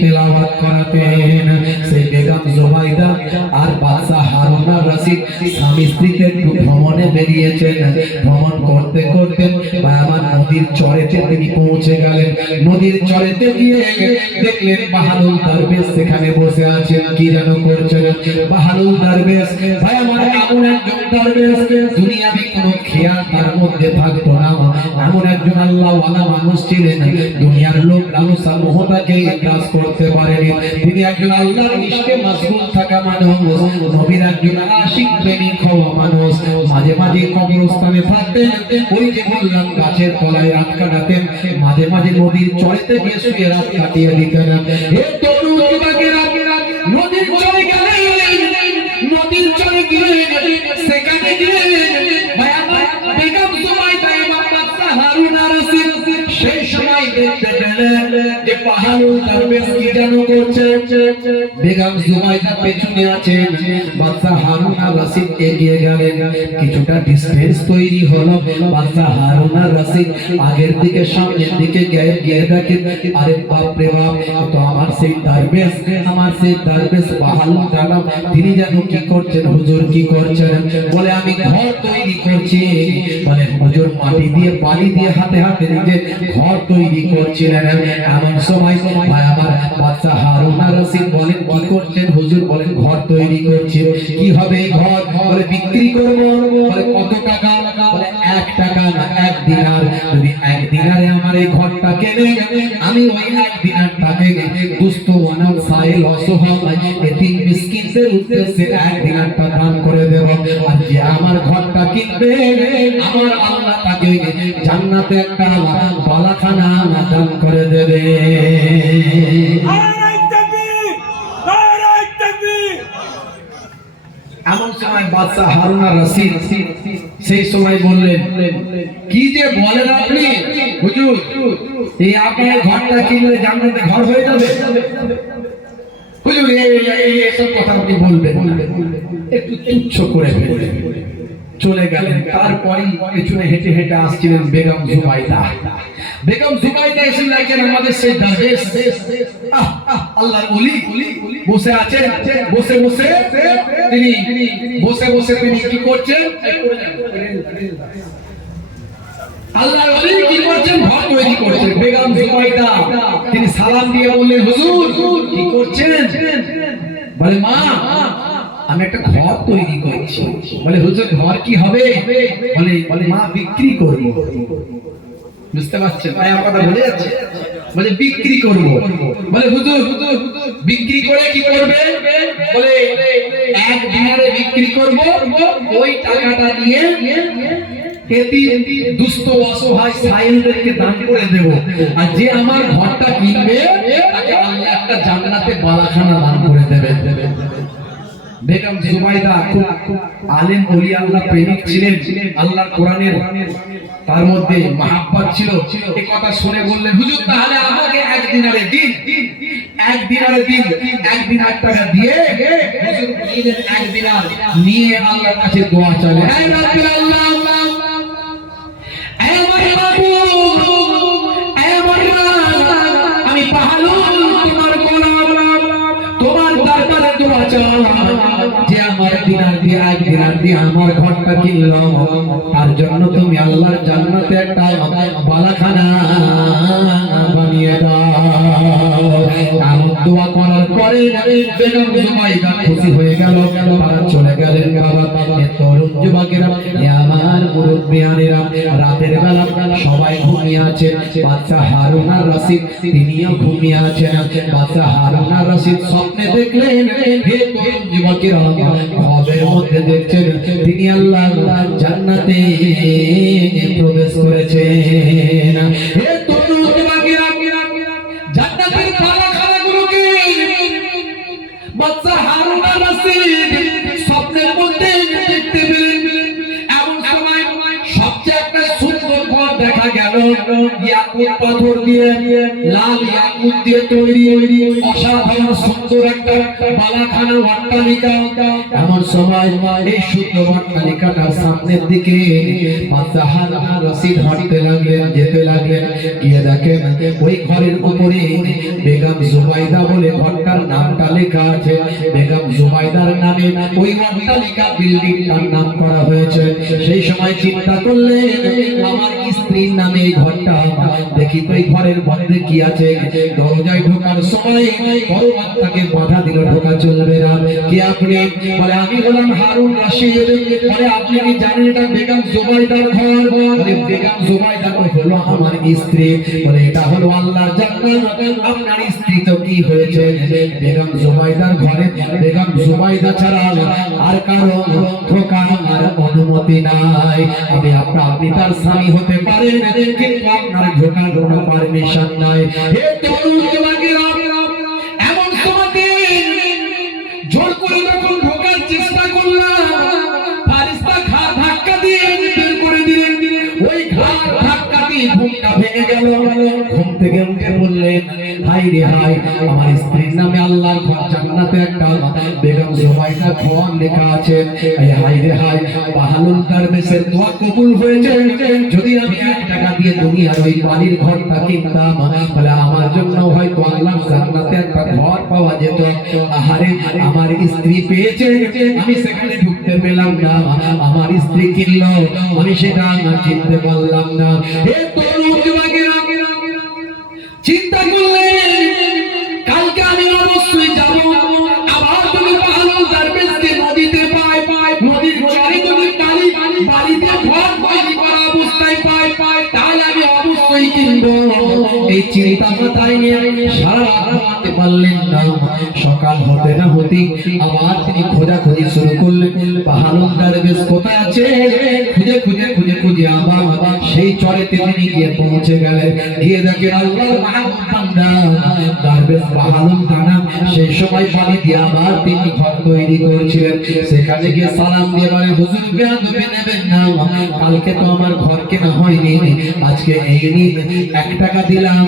তেলাওয়াত করাতেন। সেই বেগম জুবাইদা আর বাদশা হারুন আর রশিদ স্বামী স্ত্রীতে একটু ভ্রমণে বেরিয়েছেন। ভ্রমণ করতে করতে আমার নদীর চরেতে তিনি পৌঁছে গেলেন। নদীর চরেতে গিয়ে দেখলেন বাহালুল দরবেশ সেখানে বসে আছেন, কি যেন করছেন। বাহালুল দরবেশ ভাই আমার এমন একজন দরবেশ দুনিয়াবি কোনো খেয়াল তার মধ্যে থাকতো না। এমন একজন আল্লাহওয়ালা মানুষ ছিলেন, দুনিয়ার লোক লালসা মোহতাকে গ্রাস করতে পারেনি। তিনি একজন আল্লাহর ইশকে মাশগুল থাকা মানুষ, নবীর একজন আশিক প্রেমিক হওয়া মানুষ। মাঝে মাঝে কবরস্থানে থাকতেন, ওই যে বললাম গাছের তলায় রাত কাটাতেন, মাঝে মাঝে নদীর চরেতে গিয়ে শুয়ে রাত কাটিয়ে দিতেন। হে তরুণ যুবকেরা, নদীর চরে গেলেন, নদীর চরে গিয়ে সেখানে গিয়ে ভাই আমার বেগম জুবাইদা এবং বাদশা হারুন আর রশিদ সেই সময় দেখতে পেলেন যে বাহালুল দরবেশ কি যেন করছে। বেগম জুবাইদা পেছনে আছেন, বাদশা হারুন আর রশিদ এগিয়ে গেলেন। কিছুটা ডিসটেন্স তৈরি হলো। বাদশা হারুন আর রশিদ আগের দিকে সামনের দিকে গিয়ে দেখেন, আরে বাপ রে বাপ, তো আমার সেই দরবেশ, আমার সেই দরবেশ বাহালুল জানা তিনি যেন কি করছেন। হুজুর কি করছেন? বলে আমি ঘর তৈরি করছি। বলে হুজুর মাটি দিয়ে বালি দিয়ে হাতে হাতে নিজে ঘর তৈরি করছিলেন। এমন সময় ভাই আমার বাদশা হারুন আর রশিদ বলেন কি করছেন? হুজুর বলেন ঘর তৈরি করছি। কি হবে এই ঘর? বলে বিক্রি করব। বলে কত টাকা? বলে 1 টাকা না 1 দিনার। যদি 1 দিনারে আমার এই ঘরটা কেনে, আমি ওই 1 দিনার টাকাকে দুস্থ অনাথ সাইল অসহায় এতিম মিসকিনদের উদ্দেশ্যে 1 দিনারটা দান করে দেব। আর যে আমার ঘরটা কিনবে, আমার আল্লাহ তাকে জান্নাতে একটা বালাখানা দান করে দেবে। নারায়ে তাকবীর, নারায়ে তাকবীর। এমন সময় বাদশা হারুন আর রশিদ সেই সময় বললেন, কি যে বলেন আপনি হুজুর, এই আপনার ঘরটা কিনলে জান্নাতে ঘর হয়ে যাবে? হুজুর এইসব কথা আপনি বলবেন না। একটু তুচ্ছ করে ফেললেন, চলে গেলেন। তারপরে পেছনে হেঁটে হেঁটে আসছিলেন বেগম জুবাইদা। বেগম জুবাইদা এসে দেখেন আমাদের সেই দরবেশ আল্লাহর ওলি বসে আছেন। বসে বসে তিনি কি করছেন? আল্লাহর ওলি কি করছেন? ঘর তৈরি করছেন। বেগম জুবাইদা তিনি সালাম দিয়ে বললেন, হুজুর কি করছেন? বলে মা, আমি একটা ঘর তৈরি করছি। বলে হুজুর ঘর কি হবে? বলে মা বিক্রি করব। বুঝতে পারছেন? তাই আমার কথা বলে যাচ্ছে। বলে বিক্রি করব। বলে হুজুর বিক্রি করে কি করবে? বলে 1 দিনারে বিক্রি করব, ওই টাকাটা নিয়ে দুস্থ অসহায় সাইলদেরকে দান করে দেব। আর যে আমার ঘরটা কিনবে তাকে আল্লাহ একটা জান্নাতে বালাখানা দান করে দেবে। বেগম জুবাইদা খুব আলেম ওলি আল্লাহ প্রেমিক ছিলেন। আল্লাহর কোরআনের তার মধ্যে মহাব্বত ছিল। এই কথা শুনে বললেন, হুজুর তাহলে আমাকে 1 দিনারে দিন। 1 দিনারে দিন। 1 দিনার টাকা দিয়ে হুজুর নিলেন 1 দিনার, নিয়ে আল্লাহর কাছে দোয়া চাইলেন, হে রাব্বুল আল্লাহ, হে আমার মাবুদ, হে আমার রাব, আমি বাহালুল তোমার গোলাম, তোমার দরবারে দোয়া চাই যে আমার দিনার দিয়ে 1 দিনার দিয়ে আমার ঘরটা কিনলাম, তার জন্য তুমি আল্লাহর জান্নাতে একটা বালাখানা বানিয়ে দাও। এমন দোয়া করার পরে বেগম জুবাইদা খুশি হয়ে গেল। তারা চলে গেলেন। তরুণ যুবকেরা, আমার মুরব্বিয়ানেরা, রাতের বেলা সবাই ঘুমিয়ে আছেন। বাদশা হারুন আর রশিদ তিনিও ঘুমিয়ে আছেন। বাদশা হারুন আর রশিদ স্বপ্নে দেখলেন, হে তরুণ যুবকেরা, খবরের মধ্যে দেখছেন তিনি আল্লাহ জান্নাতে প্রবেশ করেছেন। হে তরুণ যুবকেরা, জান্নাতের বালাখানাগুলোকে বাদশা হারুন আর রশিদ স্বপ্নের মধ্যে দেখতে পেলেন। এমন সময় সবচেয়ে একটা সুন্দর ঘর দেখা গেল। ইয়াকুত পাথর দিয়ে লাল ইয়াকুত দিয়ে তৈরি অসাধারণ সুন্দর একটা বালাখানা অট্টালিকা। এমন সময় এই সুন্দর অট্টালিকাটার সামনের দিকে মাসাহার রশিদ হাঁটতে লাগলেন, যেতে লাগলেন। গিয়ে দেখেন ওই ঘরের উপরে বেগম জুবাইদা বলে ঘরটার নামটা লেখা আছে। বেগম জুবাইদার নামে ওই অট্টালিকা বিল্ডিংটার নাম করা হয়েছে। সেই সময় চিন্তা করলেন আমার স্ত্রীর নামে এই ঘরটা, দেখি তো এই ঘরের মধ্যে কি আছে। দরজায় ঢোকার সময় পরমাত্মাকে বাধা দিল, ঢোকা চলবে না। কি আপনি? বলে আমি হলাম হারুন রশিদ। বলে আপনি কি জানেন এটা বেগম জুবাইদার ঘর? বলে বেগম জুবাইদা তো হলো আমার স্ত্রী। বলে এটা হলো আল্লাহর জান্নাত। আপনার স্ত্রী তো কি হয়েছে? বেগম জুবাইদার ঘরে বেগম জুবাইদা ছাড়া আর কারো ঢোকার অনুমতি নাই। আপনি তার স্বামী হতে পারেন, কিন্তু আপনার ঢোকার কোনো পারমিশন নাই। হে তরুণ যুবকেরা, এমন তোমাকে জোর করে যখন ঢোকার চেষ্টা করলাম, ফারিস্তা ঘাড় ধাক্কা দিয়ে বের করে দিলেন। ওই ঘাড় ধাক্কা দিয়ে ঘুমটা ভেঙে গেল। ঘুম থেকে উঠে বললেন হাই রে হাই, আমার স্ত্রীর নামে আল্লাহর ঘর জান্নাতে একটা বেগম জুবাইদা ঘর লেখা আছে। হাই রে হাই, বাহালুল দারবেশের দোয়া কবুল হয়েছে। যদি আমি 1 টাকা দিয়ে দুনিয়ার ওই বাড়ির ঘরটা কিনতাম, বলে আমার জন্য হয়তো আল্লাহর জান্নাতে একটা ঘর পাওয়া যেত। আহারে, আমার স্ত্রী পেয়েছে, আমি সেখানে ঢুকতে পেলাম না। আমার স্ত্রী কিনলো, আমি সেটা কিনতে পারলাম না। হে তরুণ যুবকেরা, চিন্তা করলেন কালকে আমি অবশ্যই যাব। আবার তুমি বাহালুল দারবেশকে নদীতে পাই, নদীর চরে যদি বাড়িতে ঘর তৈরি করা অবস্থায় পাই, তাহলে আমি অবশ্যই কিনবো। এই চিন্তা মাথায় নিয়ে সারা রাত ঘুমাতে পারলেন না। সকাল হতে না হতেই আবার তিনি খোঁজাখুঁজি শুরু করলেন, বাহালুল দারবেশ কোথায় আছে? খুঁজে আবার সেই চরেতে তিনি গিয়ে পৌঁছে গেলেন। গিয়ে দেখেন আল্লাহর মাহবুব বান্দা দারবেশ বাহালুল দানা সেই সময় পানি দিয়ে আবার তিনি ঘর তৈরি করেছিলেন। সেখানে গিয়ে সালাম দিয়ে বলে, হুজুর বেয়াদবি নেবেন না, কালকে তো আমার ঘর কেনা হয়নি, আজকে এই নিন 1 টাকা দিলাম,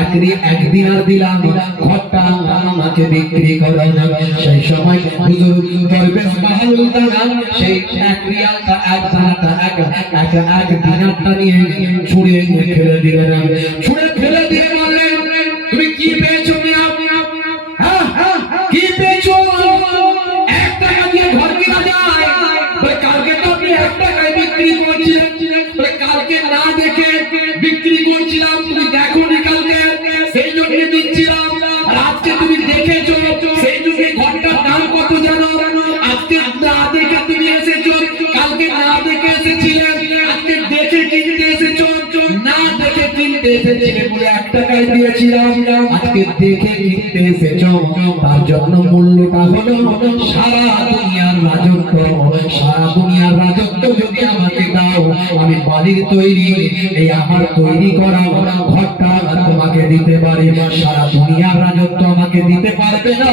1 দিনার দিলাম, ঘরটা আমাকে বিক্রি করেন। সেই সময় হুজুর দারবেশ বাহালুল দানা সেই 1 রিয়ালটা 1 দানাটা 1 দিনারটা নিয়ে ছুঁড়ে ফেলে দিলেন। বললেন তুমি কি পেয়েছো? কি পেয়েছো? 1 টাকা দিয়ে ঘর কেনা যায়? কালকে তো আপনি 1 টাকায় বিক্রি করছিলেন। কালকে না দেখে বিক্রি করছিলাম, তুমি দেখোনি কালকে, সেই জন্য দিচ্ছিলাম। আর আজকে তুমি দেখেছো, সেই জন্য ঘরটার দাম কত জানো? আজকে না দেখে তুমি এসেছো, কালকে না দেখে এসেছিলে, আজকে দেখে কিনতে এসেছো। না দেখে কিনতে এসেছিলে বলে 1 টাকায় দিয়েছিলাম, আজকে দেখে কিনতে এসেছো, তার জন্য মূল্যটা হলো সারা দুনিয়ার রাজত্ব। সারা দুনিয়ার রাজত্ব যদি আমাকে দাও, আমি বাড়ির তৈরি এই আমার তৈরি করা ঘরটা তোমাকে দিতে পারি। সারা দুনিয়ার রাজত্ব আমাকে দিতে পারবে না,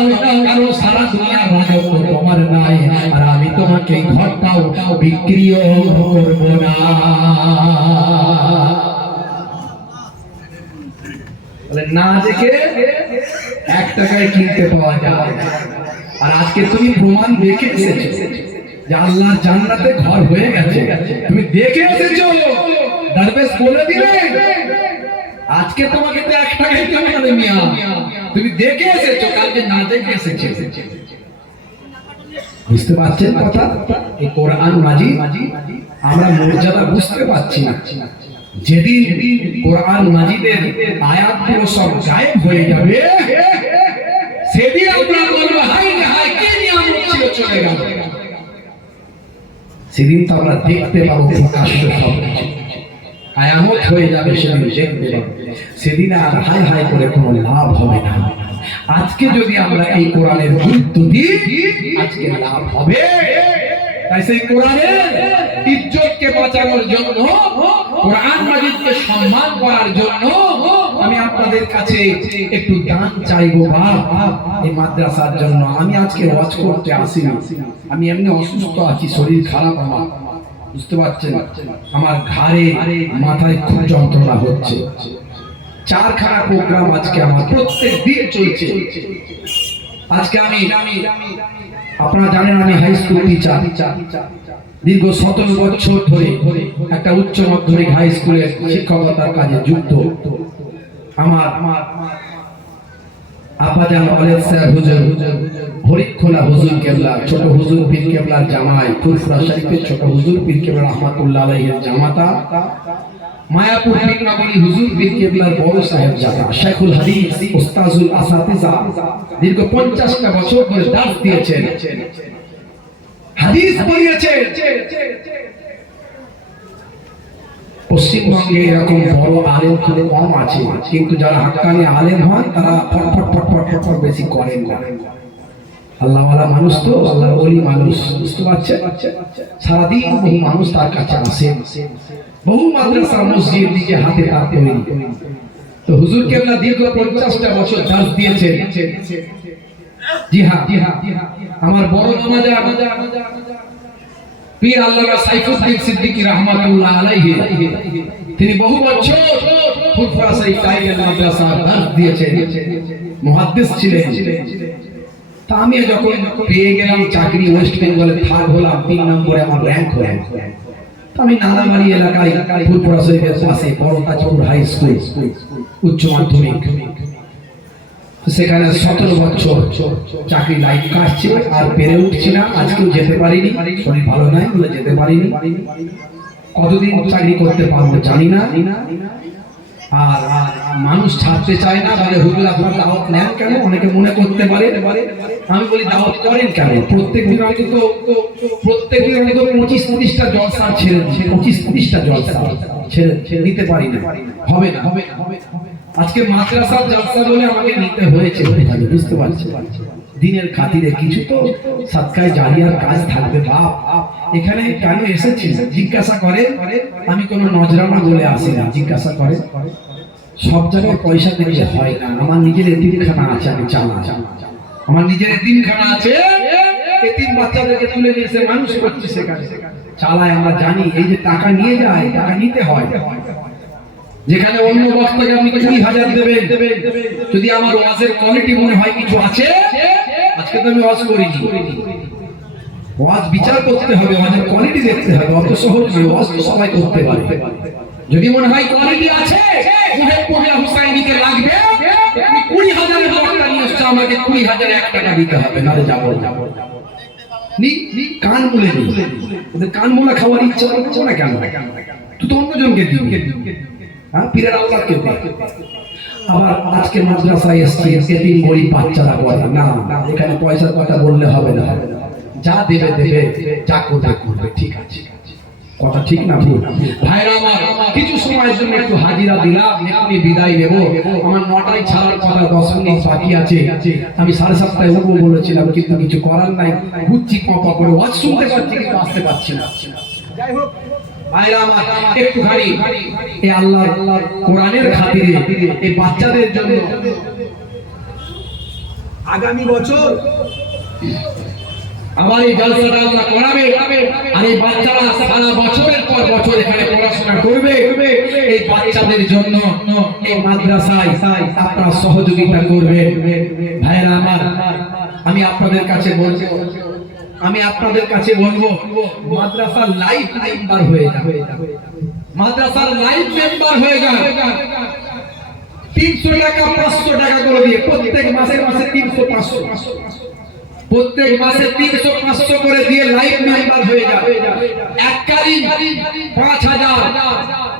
কারণ সারা দুনিয়ার রাজত্ব তোমার নাই। আর আমি তোমাকে ঘরটাও বিক্রিও করব না। না দেখে 1 টাকায় কিনতে পাওয়া যায়। আর আজকে তুমি প্রমাণ দেখে এসেছো যে আল্লাহর জান্নাতে ঘর হয়ে গেছে, তুমি দেখে এসেছো। দারবেশ বলে দিলে আজকে তোমাকে তো 1 টাকায় কেমন হবে মিয়া, তুমি দেখে এসেছো, কালকে না দেখে এসেছো। বুঝতে পারছেন কথা? এই কোরআন মাজিদ আমরা মর্যাদা বুঝতে পারছি না। যেদিন কোরআন মাজিদের আয়াতগুলো সব গায়েব হয়ে যাবে, সেদিন আমরা বলবো হাই রে হাই, কি নিয়ামত ছিল চলে গেল। সেদিন তো আমরা দেখতে পাবো প্রকাশ্য সব আয়ামত হয়ে যাবে, সেদিন দেখতে পাবো। সেদিন আর হাই হাই করে কোনো লাভ হবে না। আজকে যদি আমরা এই কোরআনের গুরুত্ব দিই, আজকে লাভ হবে। তাই সেই কোরআনের ইজ্জতকে বাঁচানোর জন্য, কোরআন মাজিদকে সম্মান করার জন্য আমি আপনাদের কাছে একটু দান চাইবো। এই মাদ্রাসার জন্য আমি আজকে ওয়াজ করতে আসিনি, আমি এমনি অসুস্থ আছি, শরীর খারাপ আমার। বুঝতে পারছেন আমার ঘাড়ে মাথায় খুব যন্ত্রণা হচ্ছে। 4খানা প্রোগ্রাম আজকে আমার প্রত্যেক দিন চলছে। আজকে আমি আপনারা জানেন আমি হাই স্কুল টিচার, দীর্ঘ 17 বছর ধরে একটা উচ্চ মাধ্যমিক হাই স্কুলের শিক্ষকতার কাজে যুক্ত। আমার আব্বাজান ওয়ালেদ স্যার হুজুর হরিখোলা হুজুর কেবলা, ছোট হুজুর পীর কেবলার জামাই, ফুরফুরা শরীফের ছোট হুজুর পীর কেবলা রহমাতুল্লাহ আলাইহির জামাতা, মায়াপুর নগরী হুজুর পীর কেবলার বড় সাহেব জাদা, শেখুল হাদিস উস্তাজুল আসাতিজা, দীর্ঘ 50টা বছর ধরে দাস দিয়েছেন, হাদিস পড়িয়েছেন। পশ্চিমবঙ্গে এরকম বড় আলেম খুব কম আছে, কিন্তু যারা হাক্কানি আলেম হয় তারা ফটফট বেশি করেন না। আল্লাহওয়ালা মানুষ তো, আল্লাহর ওলি মানুষ, বুঝতে পারছেন? সারাদিন বহু মানুষ তার কাছে আসেন, বহু মাদ্রাসা মসজিদ নিজে হাতে হাত তৈরি। তো হুজুর কেবলা দীর্ঘ 50টা বছর দাস দিয়েছেন। জি হ্যাঁ, আমার বড় নামাজে পীর আল্লামা সাইফুদ্দিন সিদ্দিকী রাহমাতুল্লাহ আলাইহি, তিনি বহু বছর ফুরফুরা শরীফ কায়েম মাদ্রাসার দাস দিয়েছেন, মুহাদ্দিস ছিলেন। তা আমি যখন পেয়ে গেলাম চাকরি, ওয়েস্ট বেঙ্গলে 3rd হলাম, 3 নম্বরে আমার র্যাঙ্ক হলো। আমি নানাবাড়ি এলাকায় ফুরফুরা শরীফের পাশে বড় তাজপুর হাই স্কুল উচ্চ মাধ্যমিক, সেখানে 17 বছর চাকরি লাইফ কাটছে, আর পেরে উঠছি না। আজকেও যেতে পারিনি, শরীর ভালো নাই বলে যেতে পারিনি। কতদিন চাকরি করতে পারবো জানি না। আর মানুষ ছাড়তে চায় না, বলে হুজুর আপনার দাওয়াত নেন কেন? অনেকে মনে করতে পারে। আমি বলি দাওয়াত করেন কেন? প্রত্যেকদিন আমি তো 25-30টা জলসা ছেড়ে দিই, 25-30টা জলসা ছেড়ে দিতে পারি না, হবে না। আজকে মাদ্রাসার জলসা বলে আমাকে নিতে হয়েছে, বুঝতে পারছি। দিনের খাতিরে কিছু তো সাদকায়ে জারিয়ার কাজ থাকবে। বাপ এখানে কেন এসেছি জিজ্ঞাসা করে, আমি কোনো নজরানা বলে আসি না। জিজ্ঞাসা করে, সব জায়গায় পয়সা দিলে হয় না। আমার নিজের এতিমখানা আছে, আমি চালাই। আমার নিজের এতিমখানা আছে, এতিম বাচ্চাদেরকে তুলে নিয়ে এসে মানুষ করছি, সেখানে চালাই। আমরা জানি এই যে টাকা নিয়ে যায়, টাকা নিতে হয়। যেখানে অন্য বক্তাকে আপনি 20,000 দেবেন, যদি আমার ওয়াজের কোয়ালিটি মনে হয় কিছু আছে, আজকে তো আমি ওয়াজ করিনি, ওয়াজ বিচার করতে হবে, ওয়াজের কোয়ালিটি দেখতে হবে। অত সহজ নয়, ওয়াজ তো সবাই করতে পারে। যদি মনে হয় কোয়ালিটি আছে, মুহাম্মদ হুসাইনিকে লাগবে, আপনি 20,000 এর বক্তা নিয়ে এসে আমাকে 20,001 টাকা দিতে হবে, নালে যাব না। কান মুলে নি, ওদের কান মোলা খাওয়ার ইচ্ছা করছে না কেন? তুই তো অন্যজনকে দিবি, হ্যাঁ, পীরের আল্লাহকে দে। আবার আজকে মাদ্রাসায় এসেছি, এতিম গরিব বাচ্চারা বলে না, এখানে পয়সার কথা বললে হবে না, যা দেবে দেবে, যা করবে ঠিক আছে। কথা ঠিক না ভুল? ভাইরা আমার, কিছু সময়ের জন্য একটু হাজিরা দিলাম, আমি বিদায় নেব। আমার 9টায় ছাড়ার কথা, 10 মিনিট বাকি আছে। আমি 7:30টায় উঠবো বলেছিলাম, কিন্তু কিছু করার নাই, ঘুরছি কপা করে, ওয়াজ শুনতে পাচ্ছি কিন্তু আসতে পারছি না। যাই হোক ভাইরা আমার, একটুখানি এই আল্লাহর কোরআনের খাতিরে এই বাচ্চাদের জন্য আগামী বছর আবার এই জলসাটা আল্লাহ করাবে, আর এই বাচ্চারা সারা বছরের পর বছর এখানে পড়াশোনা করবে। এই বাচ্চাদের জন্য এই মাদ্রাসায় আপনারা সহযোগিতা করবেন। ভাইরা আমার, আমি আপনাদের কাছে বলবো, মাদ্রাসার লাইফ মেম্বার হয়ে যাবে, মাদ্রাসার লাইফ মেম্বার হয়ে যাবে। 300 টাকা 500 টাকা করে দিয়ে প্রত্যেক মাসে 300-500, প্রত্যেক মাসে 300-500 করে দিয়ে লাইফ মেম্বার হয়ে যাবে। এককালীন 5,000,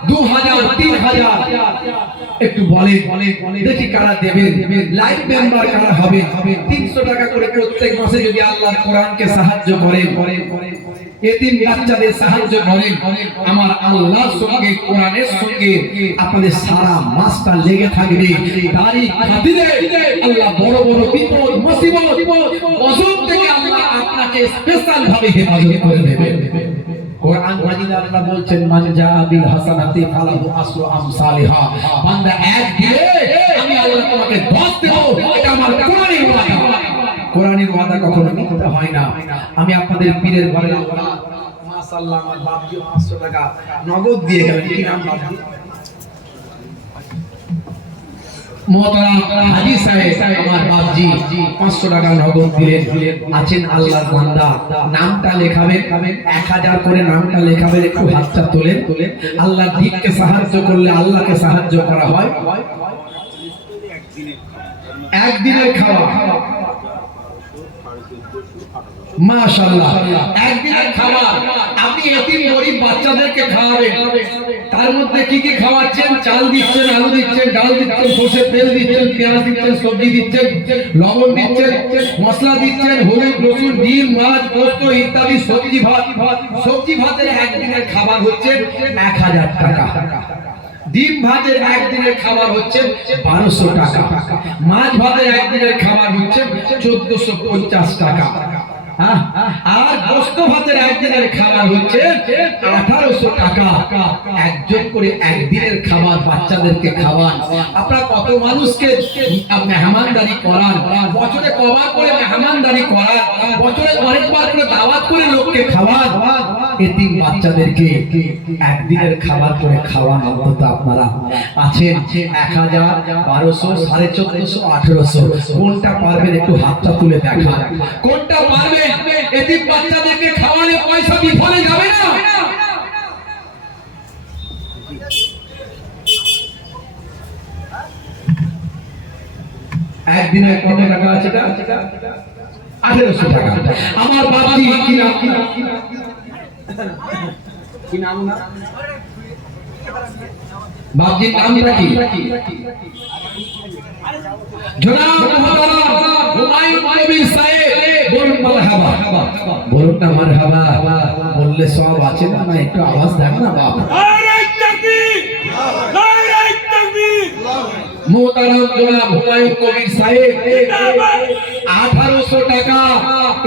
2,000, 3,000 একটু বলে দেখি কারা দেবেন, লাইফ মেম্বার কারা হবে। 300 টাকা করে প্রত্যেক মাসে যদি আল্লাহর কোরআনকে সাহায্য করেন, এতিম বাচ্চাদের সাহায্য করেন, আমার আল্লাহর সঙ্গে কোরআনের সঙ্গে আপনাদের সারা মাসটা লেগে থাকবে। তারই খাতিরে আল্লাহ বড় বড় বিপদ মুসিবত অজব থেকে আল্লাহ আপনাকে স্পেশাল ভাবে হেফাজত করে দেবেন। কোরআন মাজিদে আল্লাহ বলছেন, মান জাআ বিল হাসানাতি ফালাহু আসরু আমসালিহা। বান্দা এক দিলে আমি আল্লাহ তোমাকে 10 দেব, এটা আমার কোরআনের ওয়াদা। কোরআনের ওয়াদা কখনো মিথ্যা হয় না। আমি আপনাদের পীরের ঘরের আওলাদ, মাশাআল্লাহ আমার বাপজি 500 টাকা নগদ দিয়ে গেলেন। কি নাম বাপজি? মোহতারাম হাজী সাহেব আমার বাপজি 500 টাকা নগদ দিলেন। আছেন আল্লাহর বান্দা, নামটা লেখাবেন, 1000 করে নামটা লেখাবেন, একটু হাতটা তোলেন। আল্লাহর দিককে সাহায্য করলে আল্লাহকে সাহায্য করা হয়। একদিনের খাওয়া মাশাআল্লাহ, একদিনের খাবার আপনি এতিম গরিব বাচ্চাদেরকে খাওয়াবেন। তার মধ্যে কি কি খাওয়াচ্ছেন? চাল দিচ্ছেন, আলু দিচ্ছেন, ডাল দিচ্ছেন, সরষের তেল দিচ্ছেন, পেঁয়াজ দিচ্ছেন, সবজি দিচ্ছেন, লবণ দিচ্ছেন, মশলা দিচ্ছেন, হলুদ, রসুন, ডিম, মাছ, গোশত ইত্যাদি সবজি ভাত। সবজি ভাতের একদিনের খাবার হচ্ছে 1000 টাকা। ডিম ভাতের একদিনের খাবার হচ্ছে 1200 টাকা। মাছ ভাতের একদিনের খাবার হচ্ছে 1450 টাকা। আর গোশত ভাতের একদিনের খাবার হচ্ছে 1800 টাকা। একজন করে একদিনের খাবার বাচ্চাদেরকে খাওয়ান। আপনারা কত মানুষকে মেহমানদারি করান, বছরে কবার করে মেহমানদারি করান, বছরে অনেকবার করে দাওয়াত করে লোককে খাওয়ান। এতিম বাচ্চাদেরকে একদিনের খাবার করে খাওয়ান। অন্তত আপনারা আছেন 1000, 1200, 1450, 1800, কোনটা পারবেন একটু হাতটা তুলে দেখান। কোনটা পারবেন? এতিম বাচ্চাদেরকে খাওয়ালে পয়সা বিফলে যাবে না। একদিনে কত টাকা আছে? 1800 টাকা। আমার বাবাজি কি নাম? কি নাম না বাপজির নামটা কি? জনাব মুহতারাম হুমায়ুন কবির সাহেব, বলুন মারহাবা। বলুন না মারহাবা, বললে সব আছে না? একটু আওয়াজ দেন না বাপ। নারে তাকবীর, নারে তাকবীর। মুহতারাম জনাব হুমায়ুন কবির সাহেব 1800 টাকা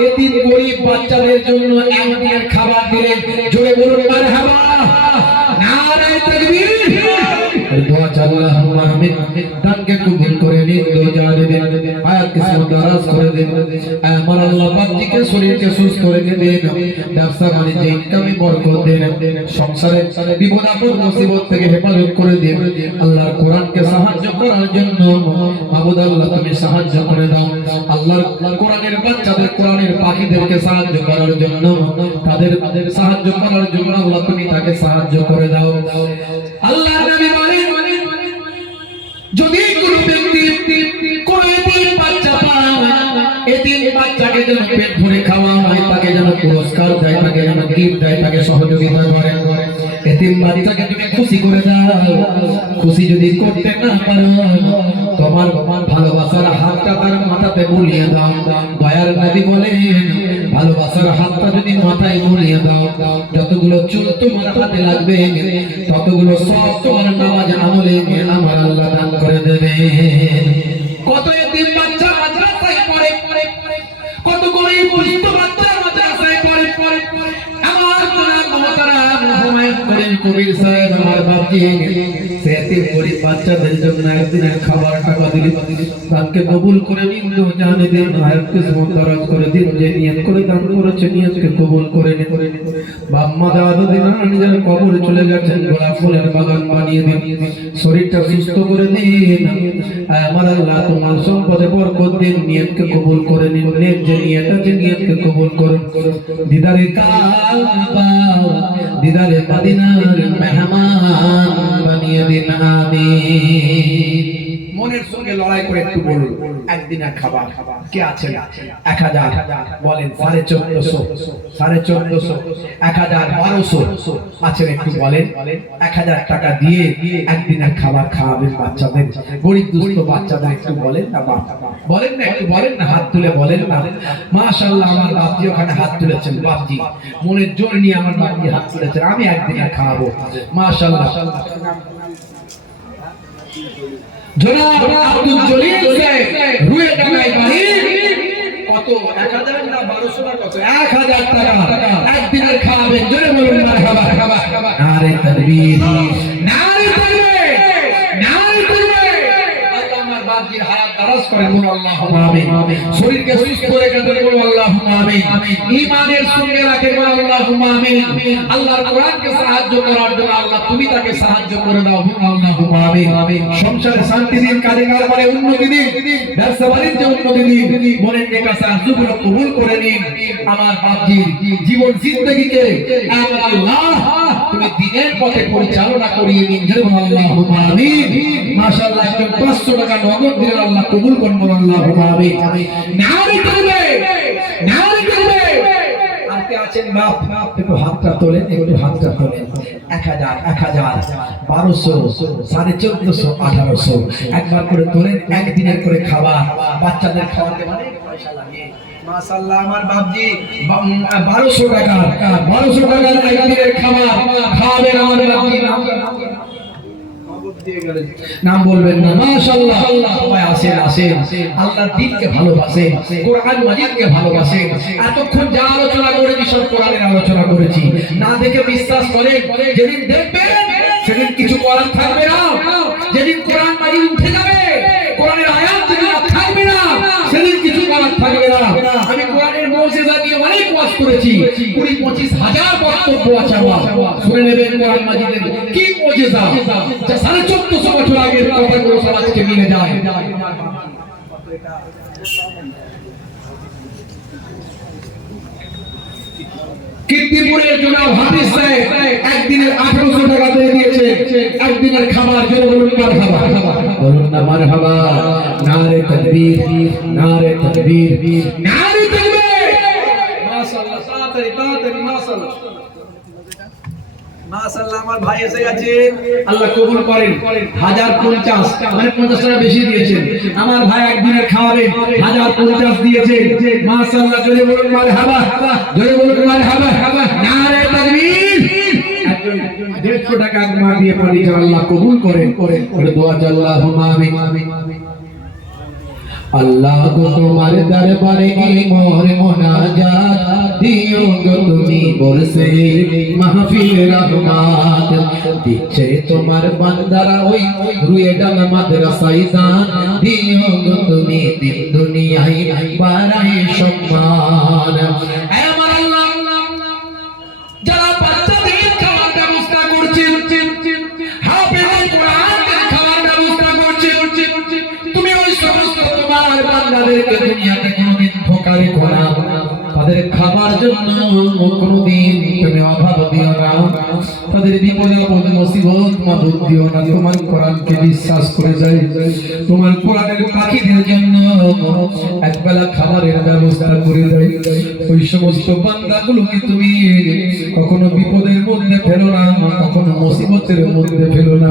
এতিম গরিব বাচ্চাদের জন্য একদিনের খাবার দিলেন। জোরে বলুন মারহাবা, নারে তাকবীর। দোয়া চাল্লাহ আমিন। দানকে কবুল করে নিন, দো জানেবেন, হায়াতকে সুন্দরাজ করে দিন। আমার আল্লাহ বাচ্চাকে শরীরকে সুস্থ রেখে দিন, ব্যবসা বাণিজ্যে ইনকামে বরকত দিন, সংসারে বিপদ আপদ মুসিবত থেকে হেফাজত করে দিন। আল্লাহর কোরআনকে সাহায্য করার জন্য মাবুদ আল্লাহ তুমি সাহায্য করে দাও। আল্লাহর কোরআনের বাচ্চাদের, কোরআনের পাখিদেরকে সাহায্য করার জন্য, তাদের সাহায্য করার জন্য আল্লাহ তুমি তাকে সাহায্য করে দাও। আল্লাহ নবী বলেন, যদি কোনো ব্যক্তি কোন এতিম বাচ্চা পায়, এতিম বাচ্চাকে যেন পেট ভরে খাওয়া হয়, তাকে যেন পুরস্কার দেয়, তাকে যেন গিফট দেয়, তাকে সহযোগিতা করে। এতিম বাচ্চাকে তুমি খুশি করে দাও। খুশি যদি করতে না পারো, তোমার ভালোবাসার হাতটা তার মাথাতে বুলিয়ে দাও। দয়ার নবী বলেন, ভালোবাসার হাতটা যদি মাথায় বুলিয়ে দাও, যতগুলো চুল তোমার হাতে লাগবে ততগুলো সব তোমার নামাজ আমলে আমার আল্লাহ দান করে দেবে। কত এতিম বাচ্চা মাদ্রাসায় পড়ে, কত গরিব দুস্থ বাচ্চা মাদ্রাসায় পড়ে। আমার জনাব মুহতারাম হুমায়ুন কবির সাহেব আমার বাপজি এতিম গরিব বাচ্চাদের জন্য একদিনের খাবার টাকা দিলেন। দানকে কবুল করে নিন, দো জানেবেন, হায়াতকে সুন্দরাজ করে দিন। যে নিয়ত করে দান করেছে নিয়তকে কবুল করে নিন। বাপ মা দাদা দিন নিজের কবরে চলে গেছেন, গোলাপ ফুলের বাগান বানিয়ে দিন, শরীরটা সুস্থ করে দিন। আমার আল্লাহ তোমার সম্পদে বরকত দিন। নিয়তকে কবুল করে নিন। নেক যে নিয়ত আছে নিয়তকে কবুল করুন। দিদারে কাবা, দিদারে মদিনার মেহমান বানিয়ে দিন, আমিন। মনের সঙ্গে লড়াই করে একটু বলুন, একদিনের খাবার কে আছে? 1000 বলেন, 1450, 1450, 1000, 1200 আছেন একটু বলেন। 1000 টাকা দিয়ে একদিনের খাবার খাওয়াবেন বাচ্চাদের, গরিব দুস্থ বাচ্চাদের। একটু বলেন না বাপ, বলেন না, একটু বলেন না, হাত তুলে বলেন না। মাশাআল্লাহ আমার বাপজি ওখানে হাত তুলেছেন। বাপজি মনের জোর নিয়ে আমার বাপজি হাত তুলেছেন, আমি একদিনের খাওয়াবো। মাশাআল্লাহ। জনাব আব্দুল জলিল সাহেব রুয়ে টাকায় বাড়ি। কত? 1000 না 1200 না কত? 1000 টাকা একদিনের খাওয়াবেন। জোরে বলুন মারহাবা। নারে তাকবীর, নারে তাকবীর, নারে তাকবীর। আল্লাহ আমার বাপজির হায়াত দারাজ করেন, বলুন আল্লাহুম্মা আমিন। শরীরকে সুস্থ রেখে দেন, বলুন আল্লাহুম্মা আমিন। ঈমানের সঙ্গে রাখেন, বলুন আল্লাহুম্মা আমিন। আল্লাহর কোরআনকে সাহায্য করার জন্য আল্লাহ তুমি তাকে সাহায্য করে দাও, বলুন আল্লাহুম্মা আমিন। সংসারে শান্তি দিন, কাজে কারবারে উন্নতি দিন, ব্যবসা বাণিজ্যে উন্নতি দিন, মনের নেকাসা আরজুগুলো কবুল করে নিন। আমার বাপজির জীবন জিন্দেগিকে আল্লাহ তুমি দিনের পথে পরিচালনা করিয়ে নিন, বলুন আল্লাহুম্মা আমিন। মাশাআল্লাহ, একজন 500 টাকা নগদ দিলেন, আল্লাহ কবুল করুন, বলুন আল্লাহুম্মা আমিন। নারে তাকবীর, নারে তাকবীর। আজকে আছেন বাপ, একটু হাতটা তোলেন, একটু হাতটা তোলেন। 1000, 1000, 1200, 1450, 1800 একবার করে তোলেন। একদিনের করে খাবার বাচ্চাদের খাওয়াতে মানে পয়সা লাগে। মাশাআল্লাহ, আমার বাপজি 1200 টাকা, 1200 টাকার একদিনের খাবার খাওয়াবেন আমার বাপজি। নাম বলবেন না। মাশাআল্লাহ, সবাই আসেন, আসেন। আল্লাহর দ্বীনকে ভালোবাসেন, কোরআন মাজিদকে ভালোবাসেন। এতক্ষণ যা আলোচনা করেছি সব কোরআনের আলোচনা করেছি। না দেখে বিশ্বাস করেন, যেদিন দেখবেন সেদিন কিছু করার থাকবে না। যেদিন কোরআন মাজিদ উঠে যাবে, কোরআনের আয়াত যেদিন থাকবে না, সেদিন কিছু করার থাকবে না। আমি কোরআনের মুজিজা নিয়ে অনেক ওয়াজ করেছি, 20-25 হাজার বক্তব্য আছে আমার। শুনে নেবেন কোরআন মাজিদের কি মুজিজা, যা 1450 বছর আগের কথাগুলো সমাজকে মিলে যায়। কীর্তিপুরের জনাব হাফিজ সাহেব একদিনের 1800 টাকা দিয়ে দিয়েছে, একদিনের খাবার। জোরে বলুন মারহাবা, বলুন না মারহাবা। নারে তাকবীর, নারে তাকবীর, নারে তাকবীর। মাশাআল্লাহ, তাড়াতাড়ি তাড়াতাড়ি। মাশাআল্লাহ, মাশাআল্লাহ, আমার ভাই এসে গেছে, আল্লাহ কবুল করেন। 1050 মানে 50 টাকা বেশি দিয়েছেন। আমার ভাই একদিনের খাওয়াবে 1050 দিয়েছে। মাশাআল্লাহ, জোরে বলুন মারহাবা, জোরে বলুন মারহাবা। নারে তাকবীর। 150 টাকা মা দিয়ে পাঠিয়েছেন, আল্লাহ কবুল করেন। করে দোয়া আল্লাহুম্মা আমিন। আল্লাহ গো তোমার দরবারে কি মোর মোনাজাত, দিও গো তুমি বরসে মাহফিল রহমাত। দিচ্ছে তোমার বান্দারা ওই রুয়ে ডাল মাদ্রাসায় দান, দিও গো তুমি দিন দুনিয়ায় বাড়াই সম্মান। আমার আল্লাহ, যারা বাচ্চাদের খাওয়ার ব্যবস্থা করছেন, হাফেজ কোরআনের খাওয়ার ব্যবস্থা করছেন, তুমি ওই সমস্ত তোমার বান্দাদেরকে দুনিয়াতে কোনোদিন ধোঁকা রেখো না। তাদের খাবার জন্য কোনোদিন তুমি অভাব দিও না। তাদের বিপদে আপদে মুসিবত মাদুদ দিও না। তোমার কোরআনকে বিশ্বাস করে যায়, তোমার কোরআনের পাখিদের জন্য একবেলা খাবারের ব্যবস্থা করে দেয়। ওই সমস্ত বান্দাগুলোকে তুমি কখনো বিপদের মধ্যে ফেলো না, কখনো মুসিবতের মধ্যে ফেলো না।